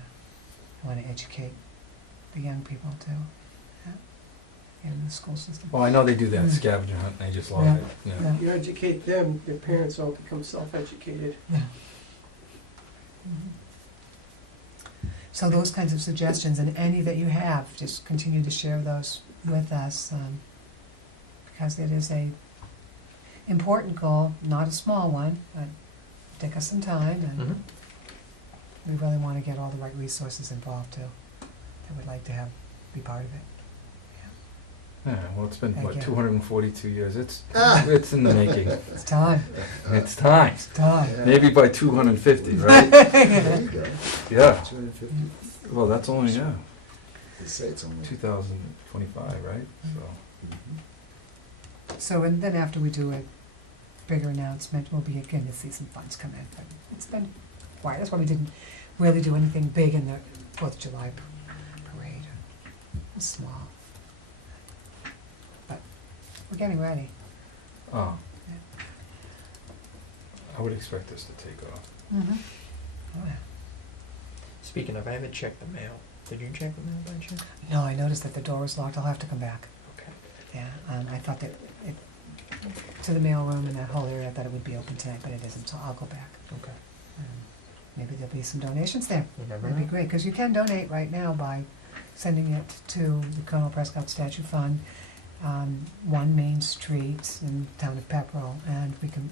I want to educate the young people too, in the school system. Well, I know they do that Mm. scavenger hunt, and they just love Yeah. it. Yeah. Yeah. You educate them, their parents all become self-educated. Yeah. So those kinds of suggestions, and any that you have, just continue to share those with us, because it is a important goal, not a small one, but take us some time, and Mhm. we really want to get all the right resources involved too, that would like to be part of it. Yeah, well, it's been, Thank what, you. 242 years? It's Ah. it's in the making. It's time, It's time. it's time. Yeah. Maybe by 250, right? There you go. Yeah. 250. Well, that's only, yeah, They say it's only. 2025, right? So, Mhm. So, and then after we do a bigger announcement, we'll begin to see some funds come in, but it's been quiet. That's why we didn't really do anything big in the 4th of July parade. It was small. But we're getting ready. oh, I would expect this to take off. Mm-hmm. Oh, yeah. Speaking of, I haven't checked the mail. Did you check the mail by chance? No, I noticed that the door was locked. I'll have to come back. Okay. Yeah, I thought that to the mailroom in that whole area, I thought it would be open tonight, but it isn't, so I'll go back. Okay. Maybe there'll be some donations there. You never That'd be know. great, because you can donate right now by sending it to the Colonel Prescott Statue Fund, 1 Main Street in the town of Pepperell, and we can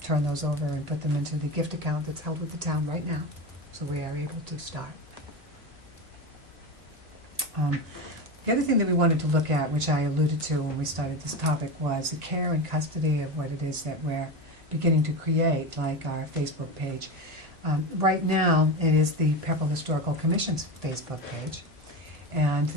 turn those over and put them into the gift account that's held with the town right now, so we are able to start. The other thing that we wanted to look at, which I alluded to when we started this topic, was the care and custody of what it is that we're beginning to create, like our Facebook page. Right now, it is the Pepperell Historical Commission's Facebook page, and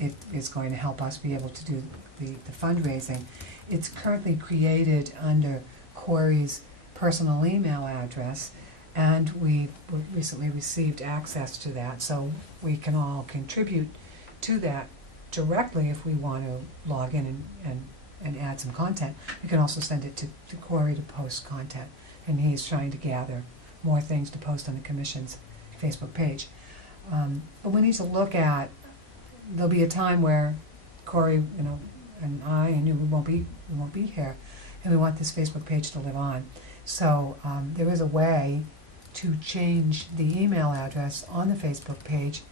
it is going to help us be able to do the fundraising. It's currently created under Corey's personal email address, and we recently received access to that, so we can all contribute to that directly if we want to log in and add some content. We can also send it to Corey to post content, and he's trying to gather more things to post on the Commission's Facebook page. But we need to look at, there'll be a time where Corey, and I and you, we won't be here, and we want this Facebook page to live on. So there is a way to change the email address on the Facebook page,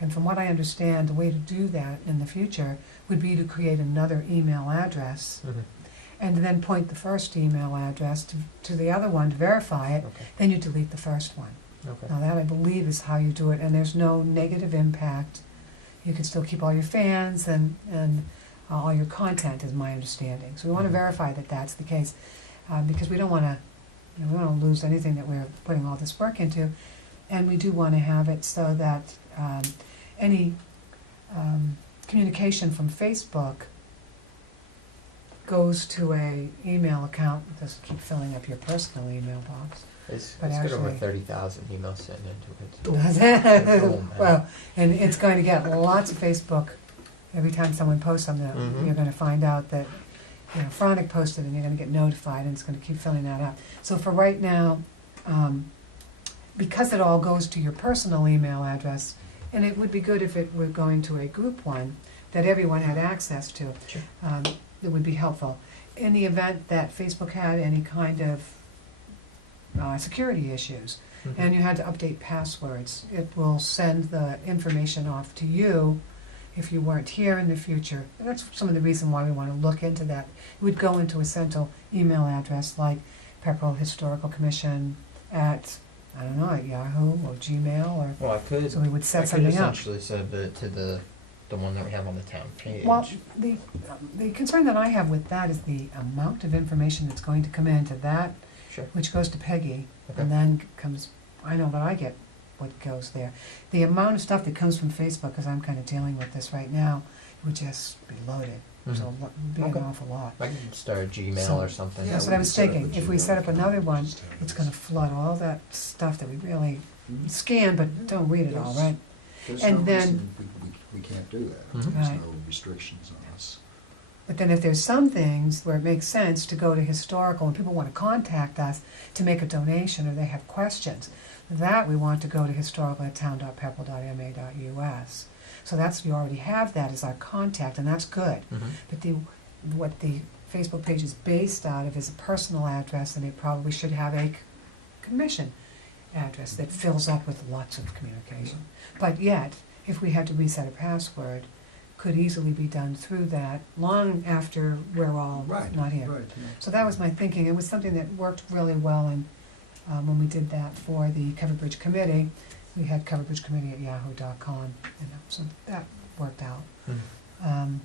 and from what I understand, the way to do that in the future would be to create another email address Mhm. and then point the first email address to the other one to verify it, Okay. then you delete the first one. Okay. Now that, I believe, is how you do it, and there's no negative impact. You can still keep all your fans and all your content, is my understanding. So we want to Mhm. verify that that's the case, because we don't want to, we don't want to lose anything that we're putting all this work into, and we do want to have it so that any communication from Facebook goes to a email account. It doesn't keep filling up your personal email box. It's But got over actually- 30,000 emails sent into it. Oh, man. Well, and it's going to get lots of Facebook. Every time someone posts something, Mhm. you're going to find out that, Fronic posted, and you're going to get notified, and it's going to keep filling that up. So for right now, because it all goes to your personal email address, And it would be good if it were going to a group one that everyone had access to. Sure. It would be helpful. In the event that Facebook had any kind of security issues, Mhm. and you had to update passwords, it will send the information off to you if you weren't here in the future. And that's some of the reason why we want to look into that. It would go into a central email address like Pepperell Historical Commission at, I don't know, at Yahoo or Gmail, or, Well, I could. so we would I set could something up. essentially send it to the one that we have on the town page. Well, the concern that I have with that is the amount of information that's going to come into that, Sure. which goes to Peggy, Okay. and then comes, I know that I get what goes there. The amount of stuff that comes from Facebook, because I'm kind of dealing with this right now, would just be loaded. Mhm. So it would be an Okay. awful lot. I can start a Gmail So- or something. Yeah, That's we what I could was set up a thinking. If we Gmail set up account another and one, just have it's this. gonna flood all that stuff that we really Mhm. scan but don't read it all, Yes. right? There's And no then- reason we can't do that. Mhm. There's Right. no restrictions on us. But then if there's some things where it makes sense to go to historical and people want to contact us to make a donation or they have questions, that we want to go to historical@town.pepperell.ma.us. So that's, you already have that as our contact, and that's good. Mhm. But what the Facebook page is based out of is a personal address, and it probably should have a commission address that fills up with lots of communication. But yet, if we had to reset a password, could easily be done through that long after we're all Right, not here. right. yeah. So that was my thinking. It was something that worked really well, and when we did that for the Covered Bridge Committee, we had coveredbridgecommittee@yahoo.com, so that worked out. Mhm.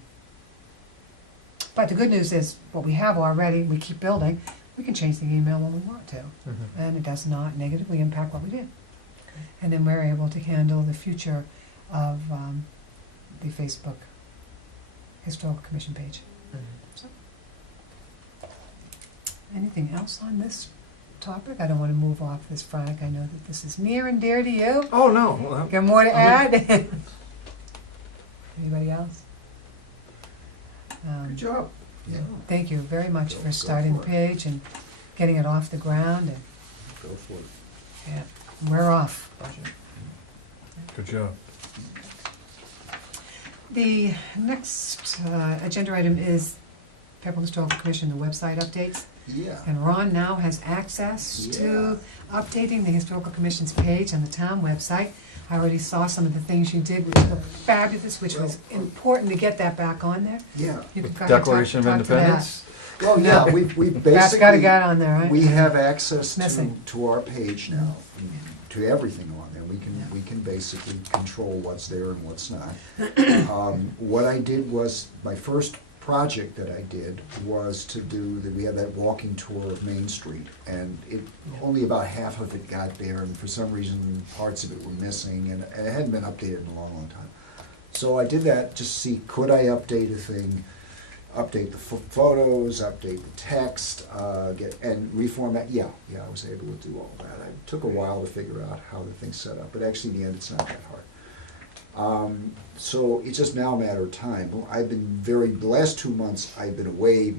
But the good news is, what we have already, we keep building, we can change the email when we want to, Mhm. and it does not negatively impact what we did. And then we're able to handle the future of the Facebook Historical Commission page. Mhm. Anything else on this topic? I don't want to move off this, Frank. I know that this is near and dear to you. Oh, no, well, Got more to add? Anybody else? Good job. Yeah, Thank you very much Go- for go starting the for it. page and getting it off the ground, and go for it. yeah, we're off. good job. The next agenda item is Pepperell Historical Commission, the website updates. Yeah. And Ron now has access to updating the Historical Commission's page on the town website. I already saw some of the things you did, which were fabulous, which was important to get that back on there. Yeah. You The can go ahead and Declaration of talk to that. Independence? Well, yeah, No. we That's gotta basically, get on there, right? we have access Missing. to our page now, to everything on there. Yeah. We can basically control what's there and what's not. What I did was, my first project that I did was to do, we had that walking tour of Main Street, and only about half of it got there, and for some reason, parts of it were missing, and it hadn't been updated in a long, long time. So I did that, just to see, could I update a thing, update the photos, update the text, and reformat. Yeah, I was able to do all that. It took a while to figure out how the thing's set up, but actually in the end, it's not that hard. So it's just now a matter of time. The last 2 months, I've been away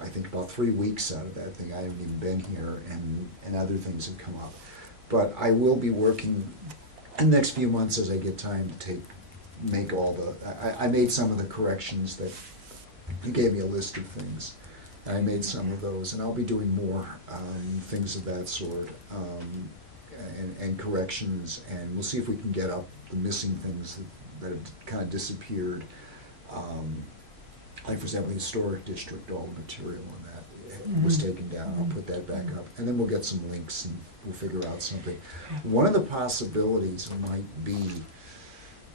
I think about 3 weeks out of that thing. I haven't even been here, and other things have come up. But I will be working in the next few months as I get time to make all I made some of the corrections that, he gave me a list of things. I made some of those, and I'll be doing more things of that sort, and corrections, and we'll see if we can get up the missing things that have kind of disappeared. Like, for example, the historic district, all the material on that was taken down. I'll put that back up, and then we'll get some links, and we'll figure out something. One of the possibilities might be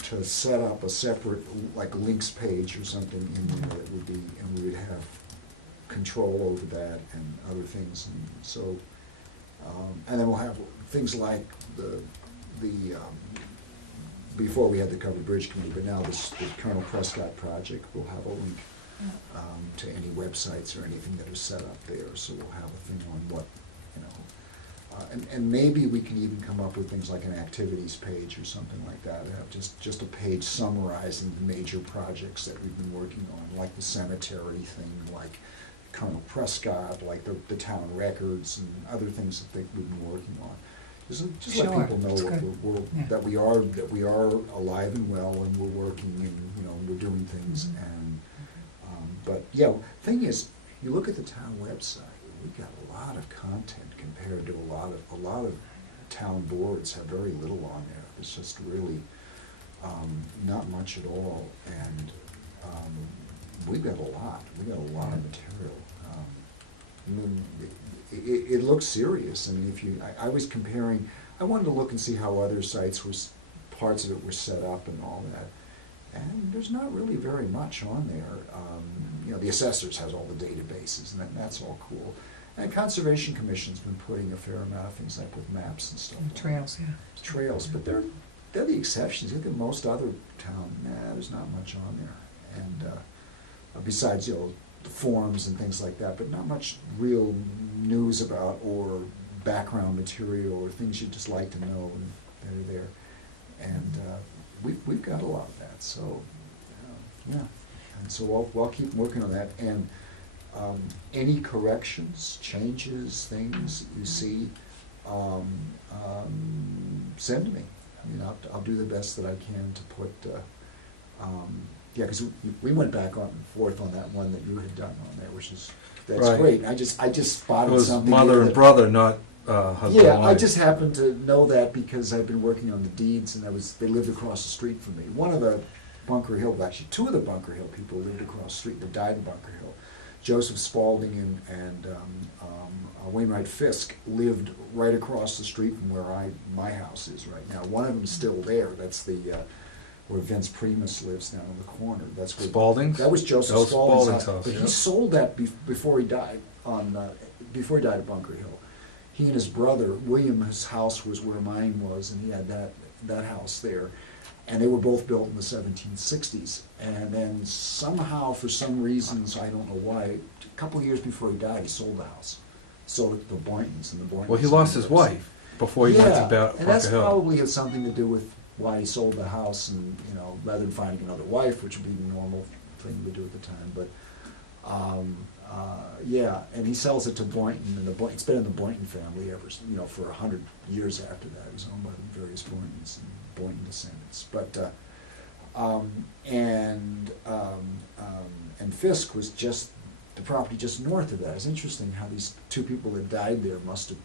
to set up a separate, like, links page or something in there that would be, and we would have control over that and other things, and so, and then we'll have things like before we had the Covered Bridge Committee, but now the Colonel Prescott project will have a link to any websites or anything that are set up there, so we'll have a thing on what, and maybe we can even come up with things like an activities page or something like that, have just a page summarizing the major projects that we've been working on, like the cemetery thing, like Colonel Prescott, like the town records and other things that we've been working on. Just let Sure, people know that's what good. Yeah. that we are alive and well, and we're working, and, you know, we're doing things, Mhm. and, but, yeah, thing is, you look at the town website, we've got a lot of content compared to a lot of town boards have very little on there. It's just really, not much at all, and, we've got a lot of material. I mean, it looks serious. I mean, if you, I was comparing, I wanted to look and see how other sites parts of it were set up and all that. And there's not really very much on there. You know, the assessors has all the databases, and that's all cool. And Conservation Commission's been putting a fair amount of things like with maps and stuff. And trails, yeah. Trails, but they're the exceptions. Look at most other town, there's not much on there. And besides, you know, the forums and things like that, but not much real news about or background material or things you'd just like to know and that are there. And we've got a lot of that, so yeah. And so I'll keep working on that. And any corrections, changes, things you see, send to me. I mean, I'll do the best that I can to put. Yeah, because we went back and forth on that one that you had done on there, that's Right. great. I just It spotted was something. mother there and that- brother, not husband Yeah, and I wife. just happened to know that because I've been working on the deeds, and they lived across the street from me. One of the Bunker Hill, actually two of the Bunker Hill people lived across the street that died in Bunker Hill. Joseph Spaulding and Wainwright Fisk lived right across the street from where my house is right now. One of them's still there. That's the where Vince Primus lives down on the corner. That's where Spalding's? That was Joseph That was Spaulding's Spalding's house. house, But yeah. he sold that before he died before he died at Bunker Hill. He and his brother William, his house was where mine was, and he had that house there. And they were both built in the 1760s. And then somehow, for some reasons, I don't know why, a couple of years before he died, he sold the house. Sold it to the Boyntons, and the Boyntons. Well, he lost his wife before he went to And that's Bunker Hill. probably has something to do with why he sold the house, and, you know, rather than finding another wife, which would be the normal thing to do at the time. But, yeah, and he sells it to Boynton, and it's been in the Boynton family for 100 years after that. It was owned by the various Boyntons and Boynton descendants. But, and Fisk was just the property just north of that. It's interesting how these two people that died there must have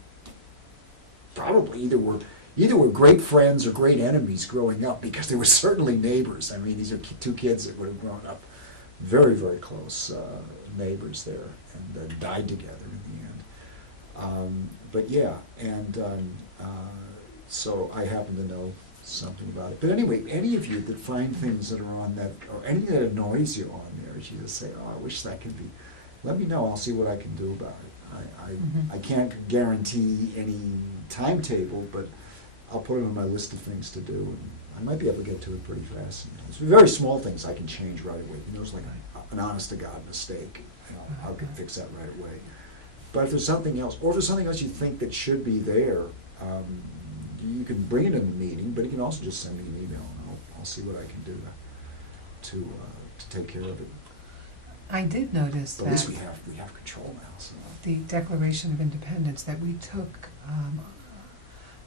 probably either were great friends or great enemies growing up, because they were certainly neighbors. I mean, these are two kids that would have grown up very, very close neighbors there, and died together in the end. But yeah, and so I happen to know something about it. But anyway, any of you that find things that are on that, or anything that annoys you on there, you just say, "Oh, I wish that could be," let me know. I'll see what I can do about it. I can't guarantee any timetable, but I'll put it on my list of things to do, and I might be able to get to it pretty fast. It's very small things I can change right away. You know, it's like an honest-to-God mistake. You know, I could fix that right away. But if there's something else, or if there's something else you think that should be there, you can bring it in the meeting, but you can also just send me an email, and I'll see what I can do to take care of it. I did notice But at least that we have control now. So. the Declaration of Independence that we took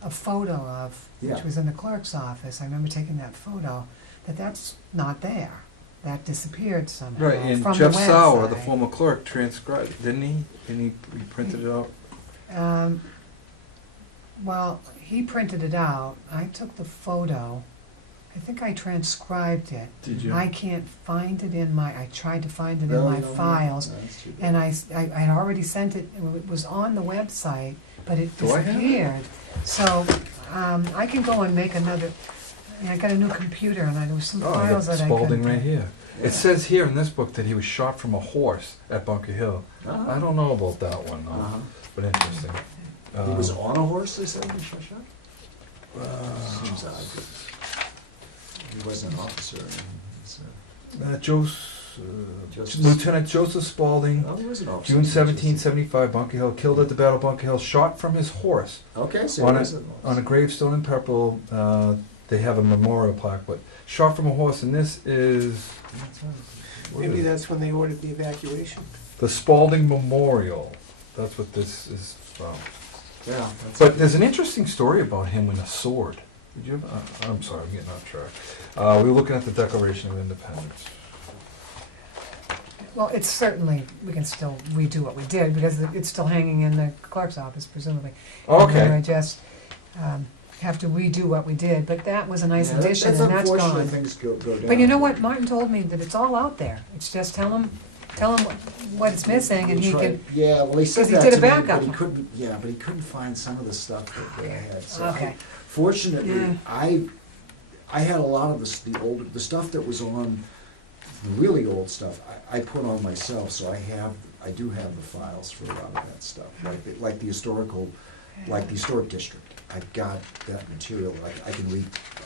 a photo of, Yeah. which was in the clerk's office. I remember taking that photo. That's not there. That disappeared somehow Right, and from Jeff the Sauer, the website. former clerk, transcribed, didn't he? Didn't he printed it out? Well, he printed it out. I took the photo. I think I transcribed it. Did you? I can't find it I tried to find it No, in my you don't files. No, that's too bad. And I had already sent it, it was on the website, but it Do I have it? disappeared. So, I can go and make another, I got a new computer, and there was some Oh, I got files that I could. Spalding right here. Yeah. It says here in this book that he was shot from a horse at Bunker Hill. Uh-huh. I don't know about that one, though, Uh-huh. but interesting. He was on a horse, they said, when he shot? Seems Uh, odd. He wasn't an officer. Joseph- Lieutenant Joseph Spalding, Oh, he was an officer. June 1775, Bunker Hill, killed at the Battle of Bunker Hill, shot from his horse. Okay, so On he a, was an on a officer. gravestone in Purple, they have a memorial plaque, but shot from a horse, and this is, what Maybe is it? that's when they ordered the evacuation. The Spalding Memorial. That's what this is from. Yeah. That's But there's an interesting story about him with a sword. Did you? I'm sorry, I'm getting off track. We were looking at the Declaration of Independence. Well, it's certainly, we can still redo what we did, because it's still hanging in the clerk's office presumably. And then I Okay. just have to redo what we did, but that was a nice Yeah, addition, and that's unfortunate gone. things go down. But you know what, Martin told me that it's all out there. It's just tell him what it's missing, and he We'll try- can, Yeah, well, he said 'cause he that did a to me, backup. but he couldn't, yeah, but he couldn't find some of the stuff that I had, so. okay. Fortunately, Yeah. I had a lot of the stuff that was on, the really old stuff, I put on myself, so I do have the files for a lot of that stuff, like the historic district. I've got that material,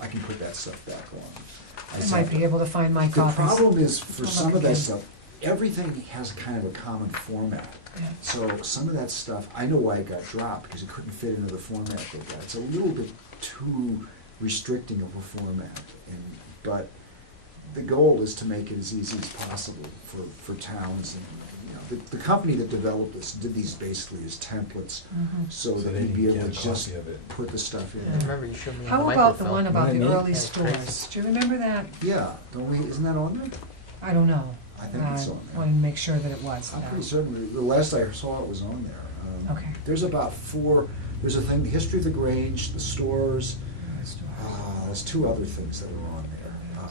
I can put that stuff back on. I might be able to find my The copies. problem is, for I'll some look of that again. stuff, everything has kind of a common format. Yeah. So some of that stuff, I know why it got dropped, because it couldn't fit into the format they got. It's a little bit too restricting of a format, but the goal is to make it as easy as possible for towns. And the company that developed this did these basically as templates, Mhm. so So that they you'd be can able get to a just copy of it. put the stuff in. I remember you showed me How the about the microfilm. one about the Isn't that early neat? That's stores? Do you remember that? Yeah, isn't that on there? I don't know. I think it's on there. Wanted to make sure that it was. I'm no. pretty certain, the last I saw it was on there. Okay. There's about there's a thing, the history of the Grange, the stores, Early stores. there's two other things that are on there.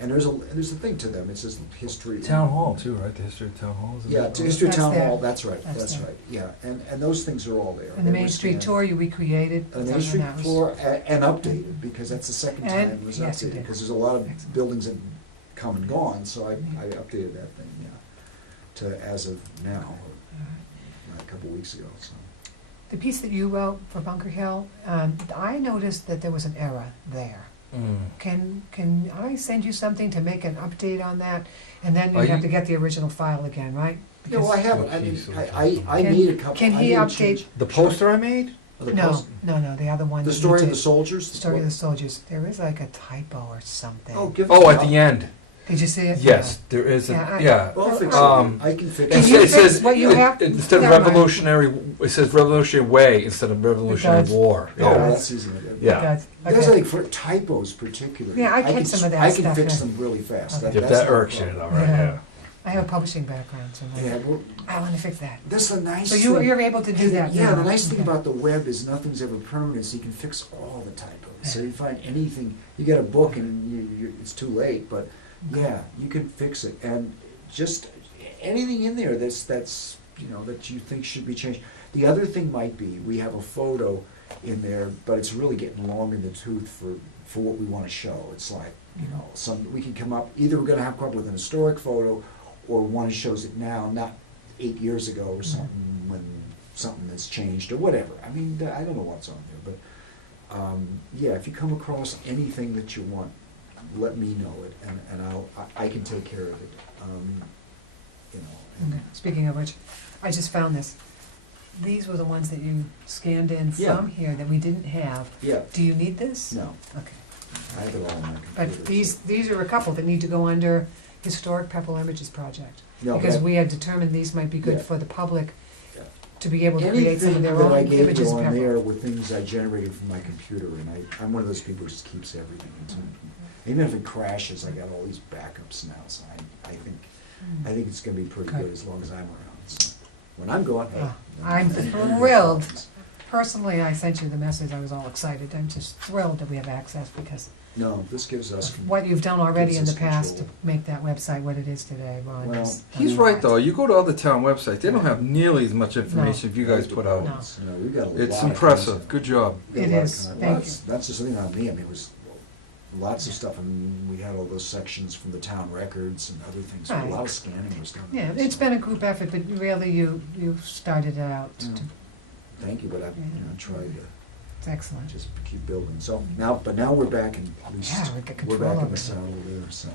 And there's a thing to them, it says history. Town Hall too, right? The history of Town Hall. Isn't Yeah, that to on? history of That's Town there. Hall, that's right, That's that's there. right, yeah, and those things are all there. And the They Main were Street scanned. tour you recreated? And Is the Main that Street when that was- floor, and updated, because that's the second time And- it was yes, you updated, did. because there's a lot of Excellent. buildings that come and gone, so I Mhm. updated that thing, yeah, to as of now, All right. a couple weeks ago, so. The piece that you wrote for Bunker Hill, I noticed that there was an error there. Mm. Can I send you something to make an update on that? And then Are you have you- to get the original file again, right? Yeah, well, I Because- have it, I mean, Piece of I Can- made a couple. can I he made a update- change. The poster I made? The No, post- no, the other one. The that you story of did. the soldiers? Story of the soldiers. There is like a typo or something. Oh, give it Oh, to at me. the end. Did you see it? Yes, there is a, Yeah, yeah. Well, I'll fix Um, it, I can fix Can it. you It fix says, what you have? instead of Never mind. revolutionary, it says revolutionary way instead of revolutionary does. war. Oh, Yeah. that's easy. Yeah. That's- Because okay. like for typos particularly. Yeah, I can catch some of that I can stuff, fix yeah. them really fast. Okay. If That's that not a irks you, problem. all right, Yeah. yeah. I have a publishing background, so Yeah, well, I want to fix that. that's the nice So thing. you're able to do that Yeah, now. the nice thing Okay. about the web is nothing's ever permanent, so you can fix all the typos. So Yeah. you find anything, you get a book and it's too late, but Okay. yeah, you can fix it. And just anything in there that's that you think should be changed. The other thing might be, we have a photo in there, but it's really getting long in the tooth for what we want to show. It's like, we can come up, either we're going to have to come up with an historic photo, or one that shows it now, not 8 years ago or something, when something has changed or whatever. I mean, I don't know what's on there, but yeah, if you come across anything that you want, let me know it, and I can take care of it. And- Okay. Speaking of which, I just found this. These were the ones that you scanned in Yeah. from here that we didn't have. Yeah, Do you need this? no, Okay. I have it all on my computer. But these are a couple that need to go under Historic Pepperell Images Project. No, Because that- we had determined these might be good Yeah. for the public Yeah. to be able to create some of Anything their that I own gave images. you of on there Pepperell. were things I generated from my computer, and I'm one of those people who just keeps everything. Even if it crashes, I got all these backups now, so I think it's gonna be pretty Good. good as long as I'm around. So when I'm gone, hey. Ah, I'm thrilled. Personally, I sent you the message, I was all excited. I'm just thrilled that we have access because No, this gives us. of what you've done already in gives the us past to control. make that website what it is today, Ron. Well, has done He's a right lot. though. You go to other town websites, they don't have nearly as much information as you guys put out. No. You know, we've got a lot It's of impressive. content. Good job. We've got It a lot of is. content. Thank Well, that's just something on me. I mean, it was lots of stuff, and we had all those sections from the town records and other things. So a Right. lot of scanning was done. Yeah, it's been a group effort, but really you started it out. Yeah. Thank you, but I tried to It's excellent. just keep building. So now, but now we're back in, at least, Yeah, we got we're control back in over the it. saddle there, so.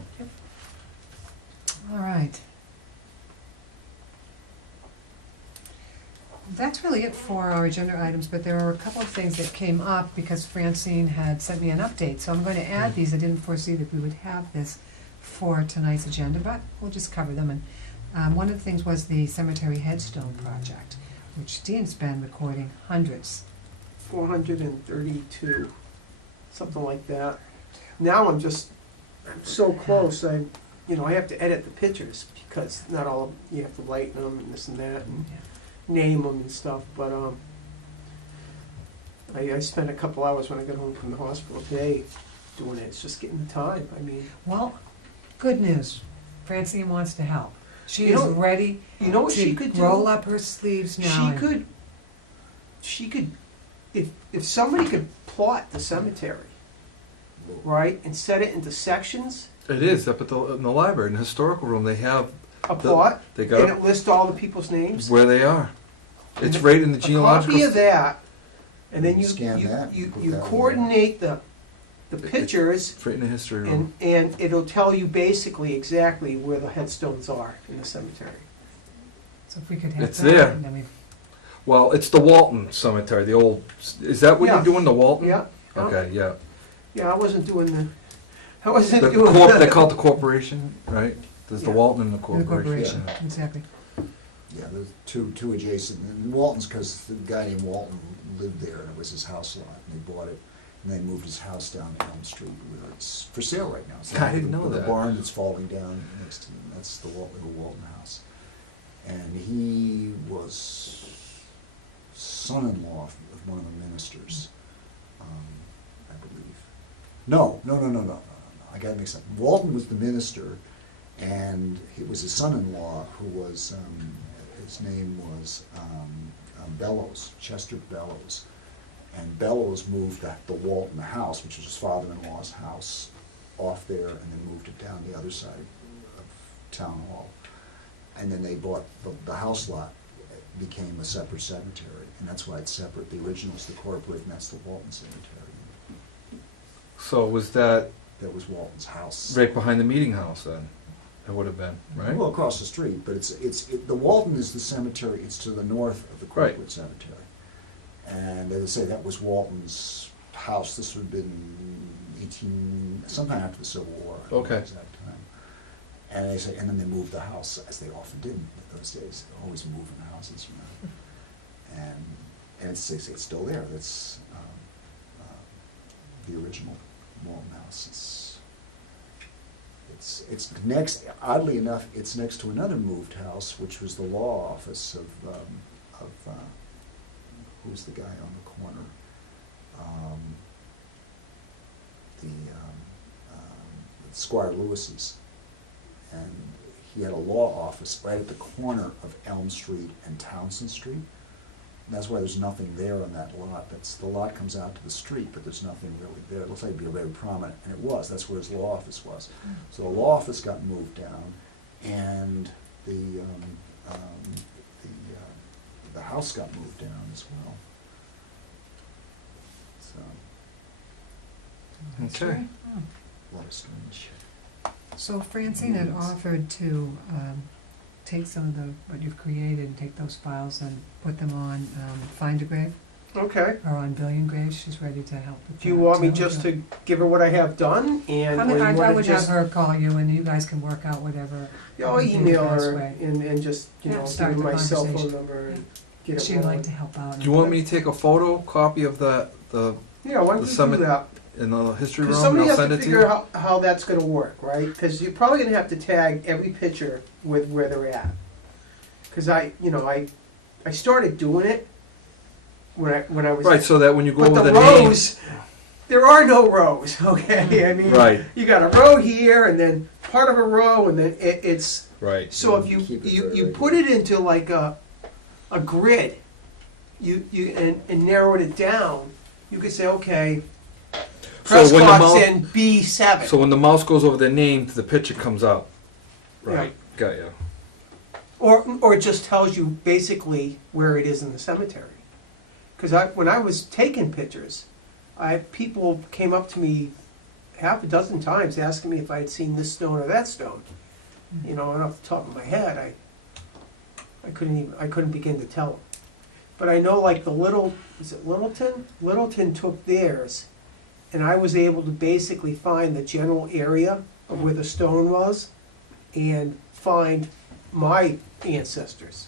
All right. That's really it for our agenda items, but there are a couple of things that came up because Francine had sent me an update. So I'm going to add these. I didn't foresee that we would have this for tonight's agenda, but we'll just cover them. And one of the things was the cemetery headstone project. which Dan's been recording hundreds. 432, something like that. Now I'm so close, I have to edit the pictures, because not all, you have to lighten them and this and that, and name them and stuff, but, I spent a couple hours when I got home from the hospital today doing it. It's just getting the time. I mean, Well, good news, Francine wants to help. She You is know- ready you know what she to could do? roll up her sleeves now. She could, if somebody could plot the cemetery, right, and set it into sections, It is up at in the library, in the historical room, they have, a plot, they and got it lists all the people's names. where they are. It's And right in the A copy genealogical. of that, and then Scan that, you put that in coordinate the pictures, It's right in the history room. and it'll tell you basically exactly where the headstones are in the cemetery. So if we could have It's that, there. and then we, Well, it's the Walton Cemetery, the old, is that what Yeah. you're doing, the Walton? Yeah, Okay, yeah. yeah, I wasn't doing the, They call it the corporation, right? There's the Yeah. Walton and the the corporation. corporation, yeah. exactly. Yeah, there's two adjacent, and Walton's because the guy named Walton lived there, and it was his house lot, and they bought it, and they moved his house down Elm Street, where it's for sale right now. It's I didn't know the that. barn that's falling down next to them, that's the Walton house. And he was son-in-law of one of the ministers, I believe. No, I got it mixed up. Walton was the minister, and it was his son-in-law who was, his name was Bellows, Chester Bellows. And Bellows moved the Walton house, which was his father-in-law's house, off there, and then moved it down the other side of Town Hall. And then they bought, the house lot became a separate cemetery, and that's why it's separate. The original's the corporate, and that's the Walton Cemetery. So was that That was Walton's house. right behind the meeting house then? It would have been, right? Well, across the street, but the Walton is the cemetery, it's to the north of the corporate Right. cemetery. And as I say, that was Walton's house, this would have been sometime after the Civil War. I don't know Okay. the exact time. And they say, and then they moved the house, as they often did in those days, always moving houses, And it's still there, that's the original Walton house. It's next, oddly enough, it's next to another moved house, which was the law office of who's the guy on the corner? Squire Lewis's. And he had a law office right at the corner of Elm Street and Townsend Street. And that's why there's nothing there on that lot. The lot comes out to the street, but there's nothing really there. It looks like it'd be very prominent, and it was. That's where his law office was. So the law office got moved down, and the house got moved down as well. So, Okay. Oh. a lot of strange. So Francine had offered to take some of what you've created and take those files and put them on Find a Grave Okay. or on Billion Graves. She's ready to help with Do you that, want me too. just to give her what I have done, and I or mean, you I wanna would have just? her call you and you guys can work out whatever. Yeah, I'll would be the email best her way. and just, Yeah, give start her the my cell phone conversation. number and get it She'd like rolling. to help out. Do you want me to take a copy of the Yeah, why don't the you summit do that? in the history room? Because And somebody I'll has send to it to figure you. out how that's gonna work, right? Because you're probably gonna have to tag every picture with where they're at. Because I started doing it when I was. Right, so that when you go But over the the name. rows, there are no rows, okay? I mean, Right, you got a row here, and then part of a row, and then it's. right. So if you Keep it you very put it into like a grid, and narrowed it down, you could say, okay, So when the Prescott's mouse, in B7. so when the mouse goes over their name, the picture comes up. Yeah. Right, got you. Or it just tells you basically where it is in the cemetery. Because when I was taking pictures, people came up to me half a dozen times asking me if I had seen this stone or that stone. And off the top of my head, I couldn't begin to tell them. But I know, like is it Littleton? Littleton took theirs, and I was able to basically find the general area of where the stone was, and find my ancestors.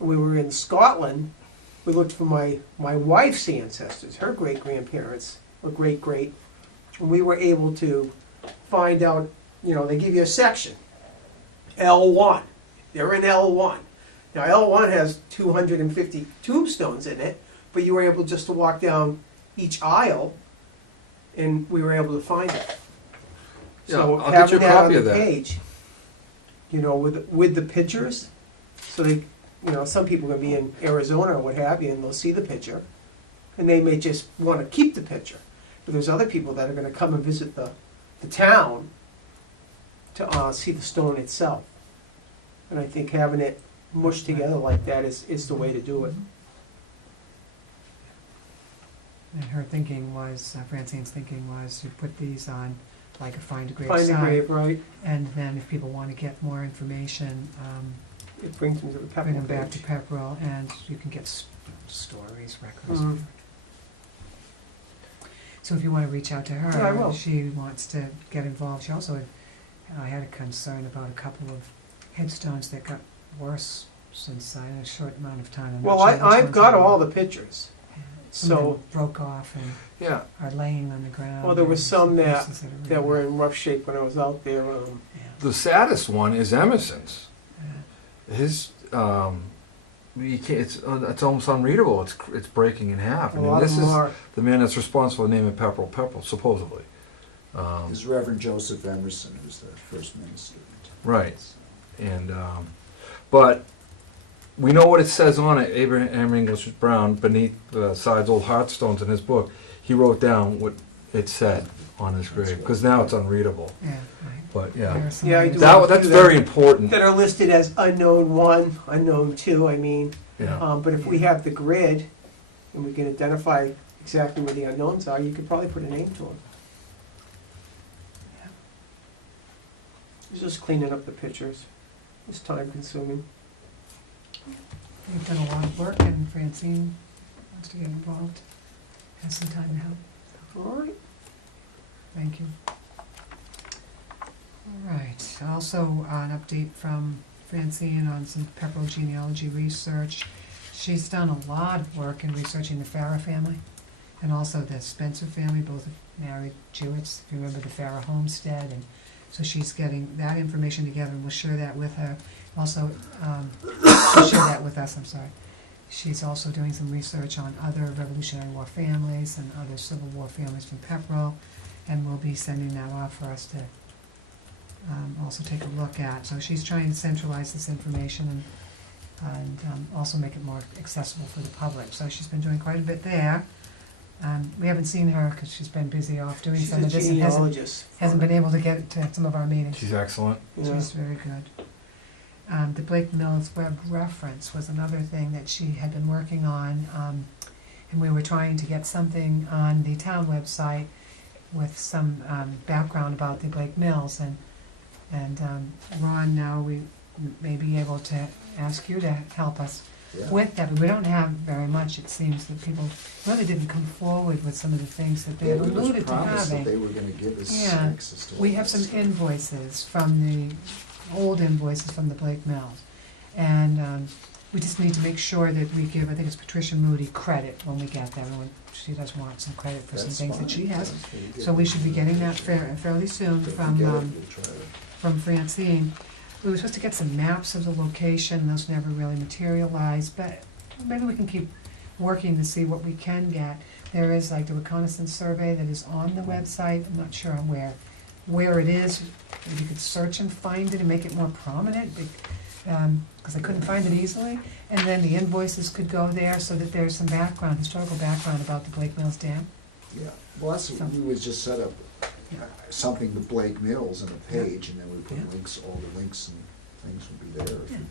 we were in Scotland, we looked for my wife's ancestors, her great-grandparents, or great-great, and we were able to find out, they give you a section, L1. They're in L1. Now, L1 has 250 tombstones in it, but you were able just to walk down each aisle, and we were able to find it. So Yeah, I'll get you having a that on copy the of that. page, with the pictures, so they, some people are gonna be in Arizona or what have you, and they'll see the picture, and they may just want to keep the picture. But there's other people that are gonna come and visit the town to see the stone itself. And I think having it mushed together like that is the way to do it. And her thinking was, Francine's thinking was, you put these on like a find a grave Find the site, grave, right? and then if people want to get more information, It brings them to the bring them Pepperell back to page. Pepperell, and you can get stories, records. Mhm. So if you want to reach out to her, Yeah, I will. she wants to get involved. She also had a concern about a couple of headstones that got worse since a short amount of time. I'm not Well, sure which I've ones got they were. all the pictures. Some of them So, broke off and Yeah, are laying on the ground. well, there was some that pieces that were in rough shape when I was out there. Yeah. the saddest one is Emerson's. Yeah. His, you can't, it's almost unreadable. It's breaking in half. I A mean, lot of this them is are. the man that's responsible for naming Pepperell, supposedly. Is Reverend Joseph Emerson, who's the first minister. Right. And, but we know what it says on it. Abraham English Brown, beneath the sides, old heartstones in his book, he wrote down what it said on his grave, because now it's unreadable. Yeah, right. But There yeah, are some Yeah, I others. do. that's very important. That are listed as unknown 1, unknown 2, I mean. Yeah. But if we have the grid, and we can identify exactly where the unknowns are, you could probably put a name to them. It's just cleaning up the pictures. It's time consuming. You've done a lot of work, and Francine wants to get involved. Has some time to help. All right. Thank you. All right. Also, an update from Francine on some Pepperell genealogy research. She's done a lot of work in researching the Farah family and also the Spencer family, both married Jewitts, if you remember the Farah homestead. And so she's getting that information together, and we'll share that with her. Also, she'll share that with us, I'm sorry. She's also doing some research on other Revolutionary War families and other Civil War families from Pepperell, and we'll be sending that off for us to also take a look at. So she's trying to centralize this information and also make it more accessible for the public. So she's been doing quite a bit there. We haven't seen her because she's been busy off doing She's some a of this and hasn't genealogist. been able to get to some of our meetings. She's excellent. Yeah. She's very good. The Blake Mills web reference was another thing that she had been working on, and we were trying to get something on the town website with some background about the Blake Mills, and Ron, now we may be able to ask you to help us Yeah. with that, but we don't have very much. It seems that people really didn't come forward with some of the things that they had It was alluded to promised that having. they were gonna give us Yeah. access to all We have that some stuff. invoices from the, old invoices from the Blake Mills. And we just need to make sure that we give, I think it's Patricia Moody, credit when we get them. When she does want some credit for some That's things that fine. she has. Yeah, So we should be getting that fairly soon If we from, get it, we'll try to- from Francine. We were supposed to get some maps of the location, and those never really materialized, but maybe we can keep working to see what we can get. There is like the reconnaissance survey that is on the website. I'm not sure where it is. Maybe you could search and find it and make it more prominent, because I couldn't find it easily. And then the invoices could go there so that there's some background, historical background about the Blake Mills Dam. Yeah, well, that's, we would just set up Yeah. something to Blake Mills on a page, and then we put Yeah. links, all the links and things would be there. If we Yeah. can.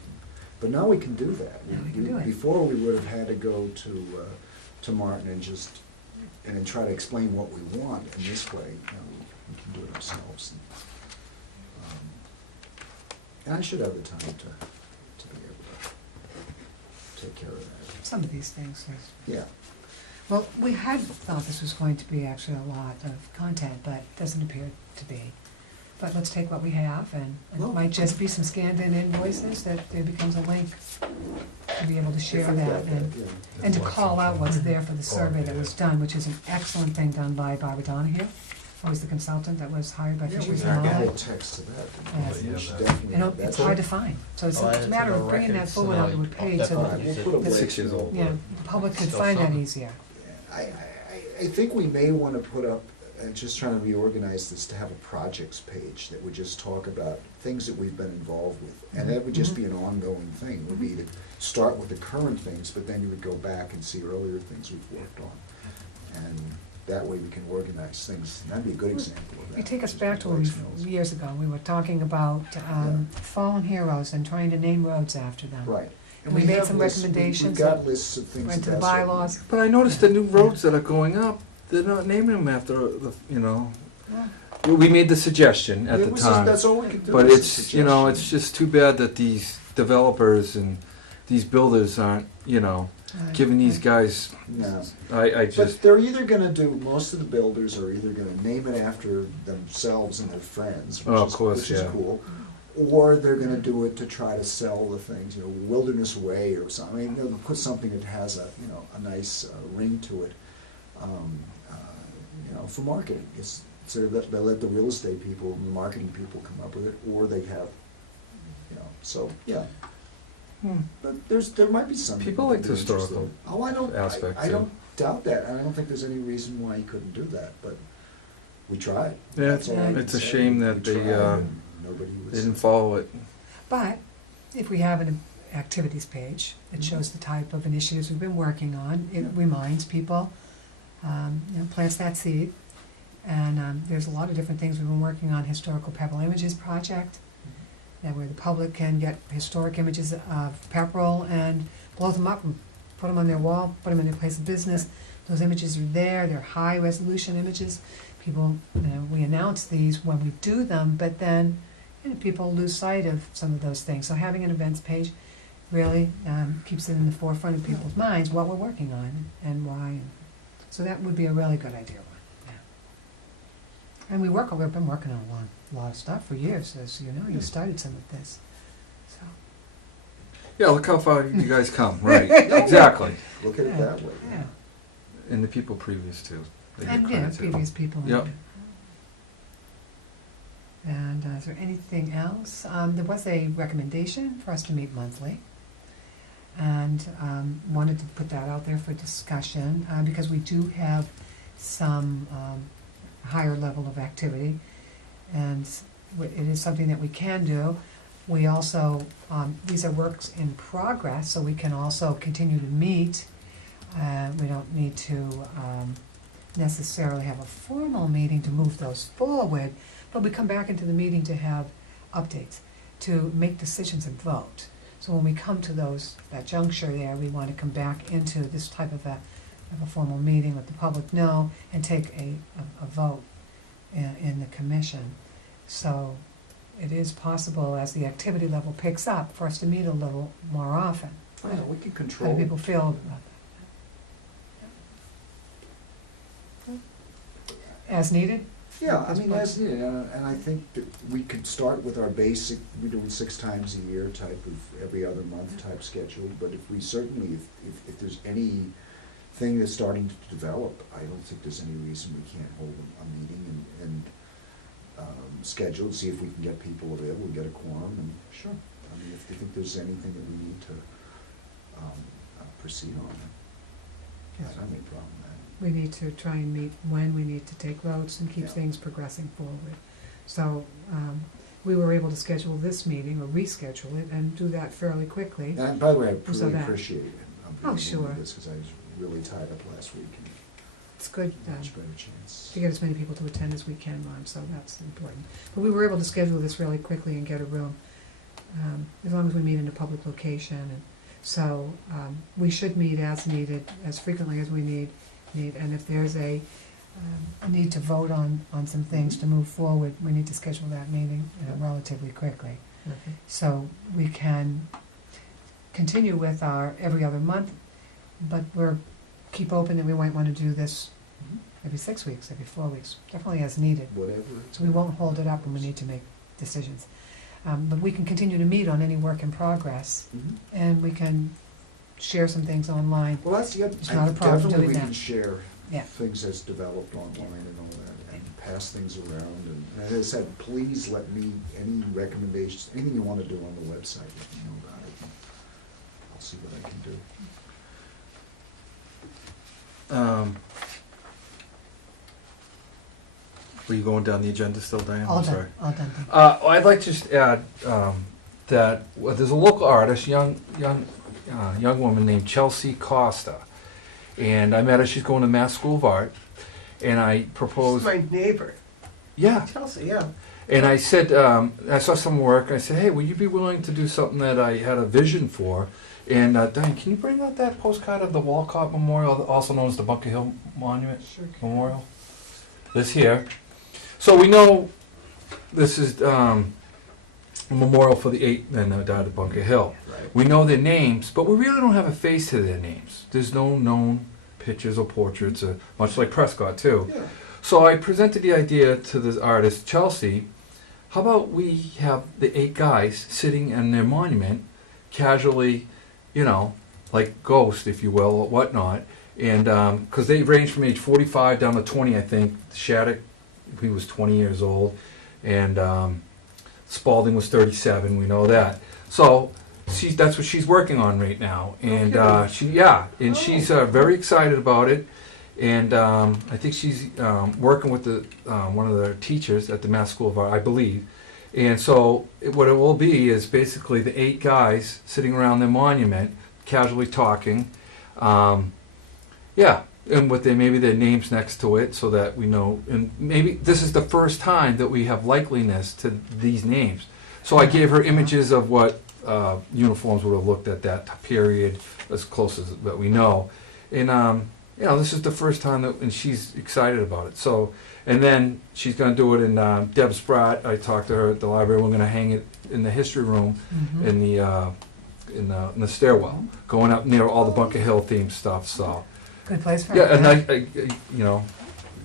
But now we can do that. Now we can do it. Before, we would have had to go to Martin and then try to explain what we want, and this way, we can do it ourselves. And I should have the time to be able to take care of that. Some of these things, yes. Yeah, Well, we had thought this was going to be actually a lot of content, but it doesn't appear to be. But let's take what we have, and it Well- might just be some scanned-in invoices that there becomes a link. to be able to I share forgot that and, yeah. and to call out what's there for the survey that was done, which is an excellent thing done by Barbara Donahue, who was the consultant that was hired by Yeah, we Fisheries can and add Wildlife. text to that. Yes. We should definitely And add that. it's hard to find, so it's I'll add a it matter to of the bringing that records, forward and onto a I'll page so definitely that, We'll use put a it. break 6 years in. old. you know, the public could Still find that something. easier. I think we may want to put up, and just trying to reorganize this, to have a projects page that would just talk about things that we've been involved with. And that would just be an ongoing thing, would be to start with the current things, but then you would go back and see earlier things we've worked on. And that way we can organize things. And that'd be a good example of that. You take us just back to when Rice Mills. years ago, we were talking about fallen heroes and trying to name roads after them. Right. And We made have some lists. recommendations We've got that lists of things. went to that the that sort of bylaws. thing. But I noticed the new roads that are going up, they're not naming them after the, you know. We made the suggestion at It the was just- time, That's all we could do. but is a it's, you know, it's suggestion. just too bad that these developers and these builders aren't, you know, giving these guys, No. I just, But they're either gonna do, most of the builders are either gonna name it after themselves and their friends, Oh, of course, which is yeah. cool. Or they're gonna do it to try to sell the things, you know, Wilderness Way or something. I mean, they'll put something that has a, you know, a nice ring to it, you know, for marketing. It's, so they let the real estate people and the marketing people come up with it, or they have, you know, so, yeah. But there might be some. People that like would the be interested. historical Oh, I don't, aspect, I too. don't doubt that, and I don't think there's any reason why you couldn't do that, but we tried. Yeah, That's all I can it's a say. shame We that they, tried, and nobody was. they didn't follow it. But if we have an activities page that shows the type of initiatives we've been working on, it Yeah. reminds people, you know, plants that seed. And there's a lot of different things we've been working on, Historical Pepperell Images Project, that where the public can get historic images of Pepperell and blow them up and put them on their wall, put them in their place of business. Those images are there, they're high resolution images. People, you know, we announce these when we do them, but then, you know, people lose sight of some of those things. So having an events page really keeps it in the forefront of people's minds, what we're working on and why. So that would be a really good idea. And we've been working on a lot of stuff for years, as you know, you started some of this, so. Yeah, look how far you guys come, right, exactly. Look at it that way. Yeah, And the people previous to. they get and, yeah, credit, too. previous people. Yep. And is there anything else? There was a recommendation for us to meet monthly, and wanted to put that out there for discussion, because we do have some higher level of activity, and it is something that we can do. We also, these are works in progress, so we can also continue to meet. We don't need to necessarily have a formal meeting to move those forward, but we come back into the meeting to have updates, to make decisions and vote. So when we come to that juncture there, we want to come back into this type of a formal meeting, let the public know, and take a vote in the commission. So it is possible, as the activity level picks up, for us to meet a little more often. Oh, yeah, we can How control. do people feel about that? As needed? Yeah, I That's mean, fine. as needed, and I think that we could start with our basic, we're doing 6 times a year type of every other month type schedule, but if we certainly, if there's anything that's starting to develop, I don't think there's any reason we can't hold a meeting and schedule, see if we can get people available, get a quorum, and sure. I mean, if they think there's anything that we need to proceed on, I don't have any problem with that. We need to try and meet when we need to take votes and keep Yeah. things progressing forward. So, we were able to schedule this meeting, or reschedule it, and do that fairly quickly. And by the way, I So really that- appreciate it. Oh, sure. Because I was really tied up last week and It's good much better chance. to get as many people to attend as we can, Ron, so that's important. But we were able to schedule this really quickly and get a room, as long as we meet in a public location. And so, we should meet as needed, as frequently as we need, and if there's a need to vote on some things to move forward, we need to schedule that meeting relatively quickly. So we can continue with our every other month, but keep open that we might want to do this every 6 weeks, every 4 weeks, definitely as needed. Whatever. So we won't hold it up when we need to make decisions. But we can continue to meet on any work in progress, Mhm. and we can share some things online. Well, that's, yeah, It's not a problem definitely doing we that. can share Yeah. things that's developed online and all that, and pass things around, and as I said, please let me, any recommendations, anything you wanna do on the website, let me know about it. I'll see what I can do. Were you going down the agenda still, Diane? All I'm done, sorry. all done. I'd like to just add that there's a local artist, young woman named Chelsea Costa, and I met her. She's going to Mass School of Art, and I She's proposed. my neighbor, Yeah, Chelsea, yeah. and I said I saw some work. I said, hey, would you be willing to do something that I had a vision for? And Diane, can you bring out that postcard of the Walcott Memorial, also known as the Bunker Hill Monument Memorial? This here. So we know this is a memorial for the 8 men that died at Bunker Hill. Right. We know their names, but we really don't have a face to their names. There's no known pictures or portraits, much like Prescott too. Yeah. So I presented the idea to this artist, Chelsea. How about we have the 8 guys sitting in their monument, casually, you know, like ghosts, if you will, or whatnot. And because they range from age 45 down to 20, I think. Shattuck, he was 20 years old, and Spalding was 37. We know that. So that's what she's working on right now, and she's very excited about it. And I think she's working with the one of the teachers at the Mass School of Art, I believe. And so what it will be is basically the 8 guys sitting around their monument, casually talking. And with maybe their names next to it, so that we know. And maybe this is the first time that we have likeliness to these names. So I gave her images of what uniforms would have looked at that period, as close as that we know. And this is the first time that, and she's excited about it. So, and then she's going to do it in Deb Spratt. I talked to her at the library. We're going to hang it in the history room, in the stairwell, going up near all the Bunker Hill themed stuff. So. Good place for Yeah, it. and young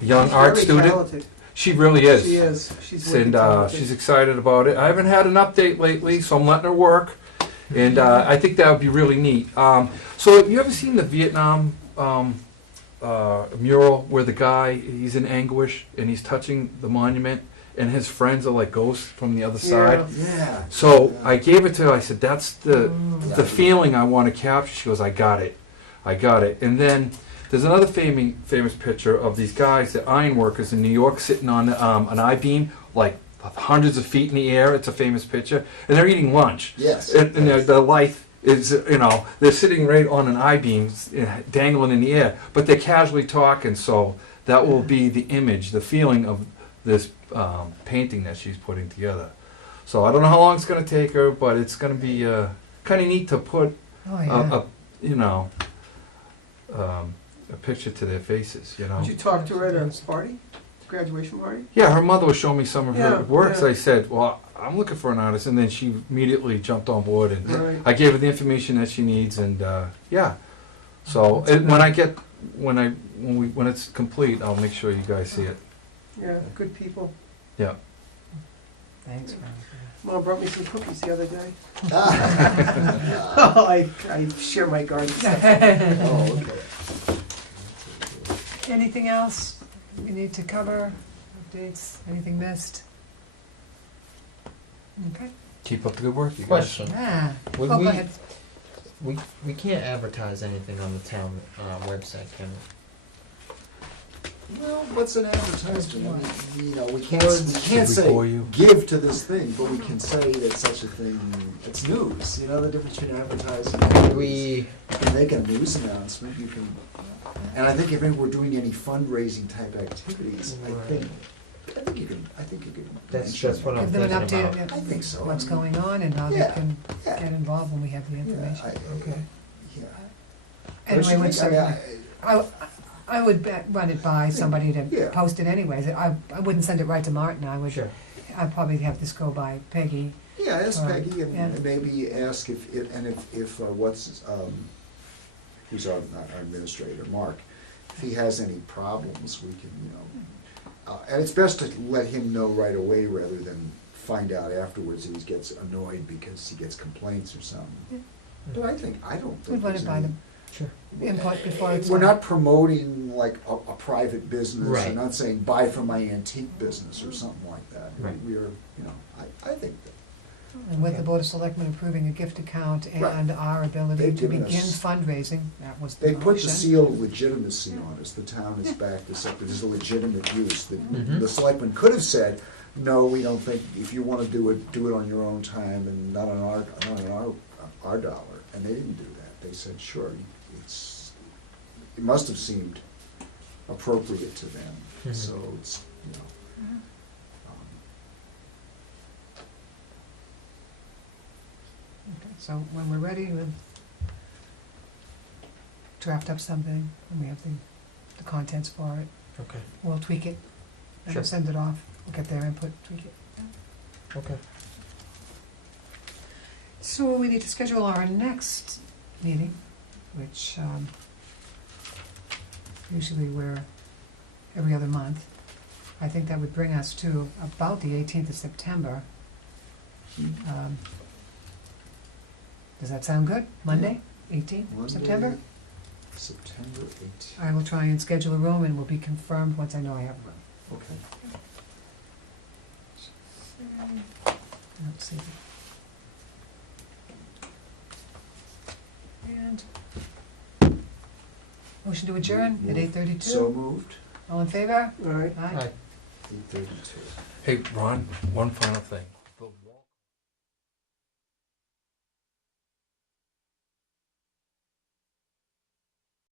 She's art very student. talented. She really is. She is. She's really And talented. she's excited about it. I haven't had an update lately, so I'm letting her work. And I think that would be really neat. So have you ever seen the Vietnam mural where the guy, he's in anguish and he's touching the monument and his friends are like ghosts from the other side? Yeah. So I gave it to her. I said, that's the feeling I want to capture. She goes, I got it. And then there's another famous picture of these guys, the iron workers in New York, sitting on an I-beam, like hundreds of feet in the air. It's a famous picture. And they're eating lunch. Yes. And the light is, they're sitting right on an I-beam, dangling in the air. But they're casually talking, so that will be the image, the feeling of this painting that she's putting together. So I don't know how long it's going to take her, but it's going to be kind of neat to put Oh, yeah. a picture to their faces, Did you talk to her at a party? Graduation party? Yeah, her mother was showing me some of her Yeah, works. yeah. I said, well, I'm looking for an artist, and then she immediately jumped on board, and Right. I gave her the information that she needs, and So That's when it's complete, I'll make sure you guys see it. Yeah, good people. Yeah. Thanks, Mom brought me some cookies the other day. Ah. Oh, I share my garden stuff. Oh, okay. Anything else we need to cover? Updates? Anything missed? Okay. Keep up the good work, you guys. Question. Ah. Would Oh, we- go ahead. We can't advertise anything on the town website, can we? Well, what's an advertisement? I mean, we can't Should we say bore you? give to this thing, but we can say that such a thing, it's news. You know the difference between advertising and news. We, You can make a news announcement, you can, and I think if we're doing any fundraising type activities, I think you can. That's mention just what it. I'm Give them an thinking update about. of I think so. what's I mean, going on and how they yeah, can yeah. get involved when we have the Yeah, information. Okay. Yeah. Anyway, would certainly, I I would run it by somebody to Yeah. post it anyways. I wouldn't send it right to Martin. Sure. I'd probably have this go by Peggy. yeah, ask Peggy Yeah. and maybe ask if who's our administrator, Mark, if he has any problems, we can, and it's best to let him know right away rather than find out afterwards and he gets annoyed because he gets complaints or something. No, I don't think. We run there's it by any- them, Sure. input before it's. We're not promoting like a private business, we're Right. not saying buy from my antique business or something like that. Right. We are, I think that, And with the Board of Selectmen approving a gift account and our ability They've to given begin us- fundraising, that was the they motion. put the seal of legitimacy on us, the town has backed us up, there's a legitimate use. Mhm. The selectmen could have said, no, we don't think, if you wanna do it on your own time and not on our dollar, and they didn't do that, they said, sure, it must have seemed appropriate to them, Mhm. so it's, Mhm. Okay, so when we're ready, we'll draft up something, and we have the contents for it, Okay. we'll tweak it, and Sure. we'll send it off, we'll get their input, tweak it. Okay. So we need to schedule our next meeting, which usually we're every other month. I think that would bring us to about the 18th of September. Does that sound good? Monday, 18th of Monday, September? September 18th. I will try and schedule a room and will be confirmed once I know I have a room. Okay. Let's see. And motion to adjourn at 8:32. So moved, All in favor? All right. Aye. Aye. 8:32. Hey, Ron, one final thing.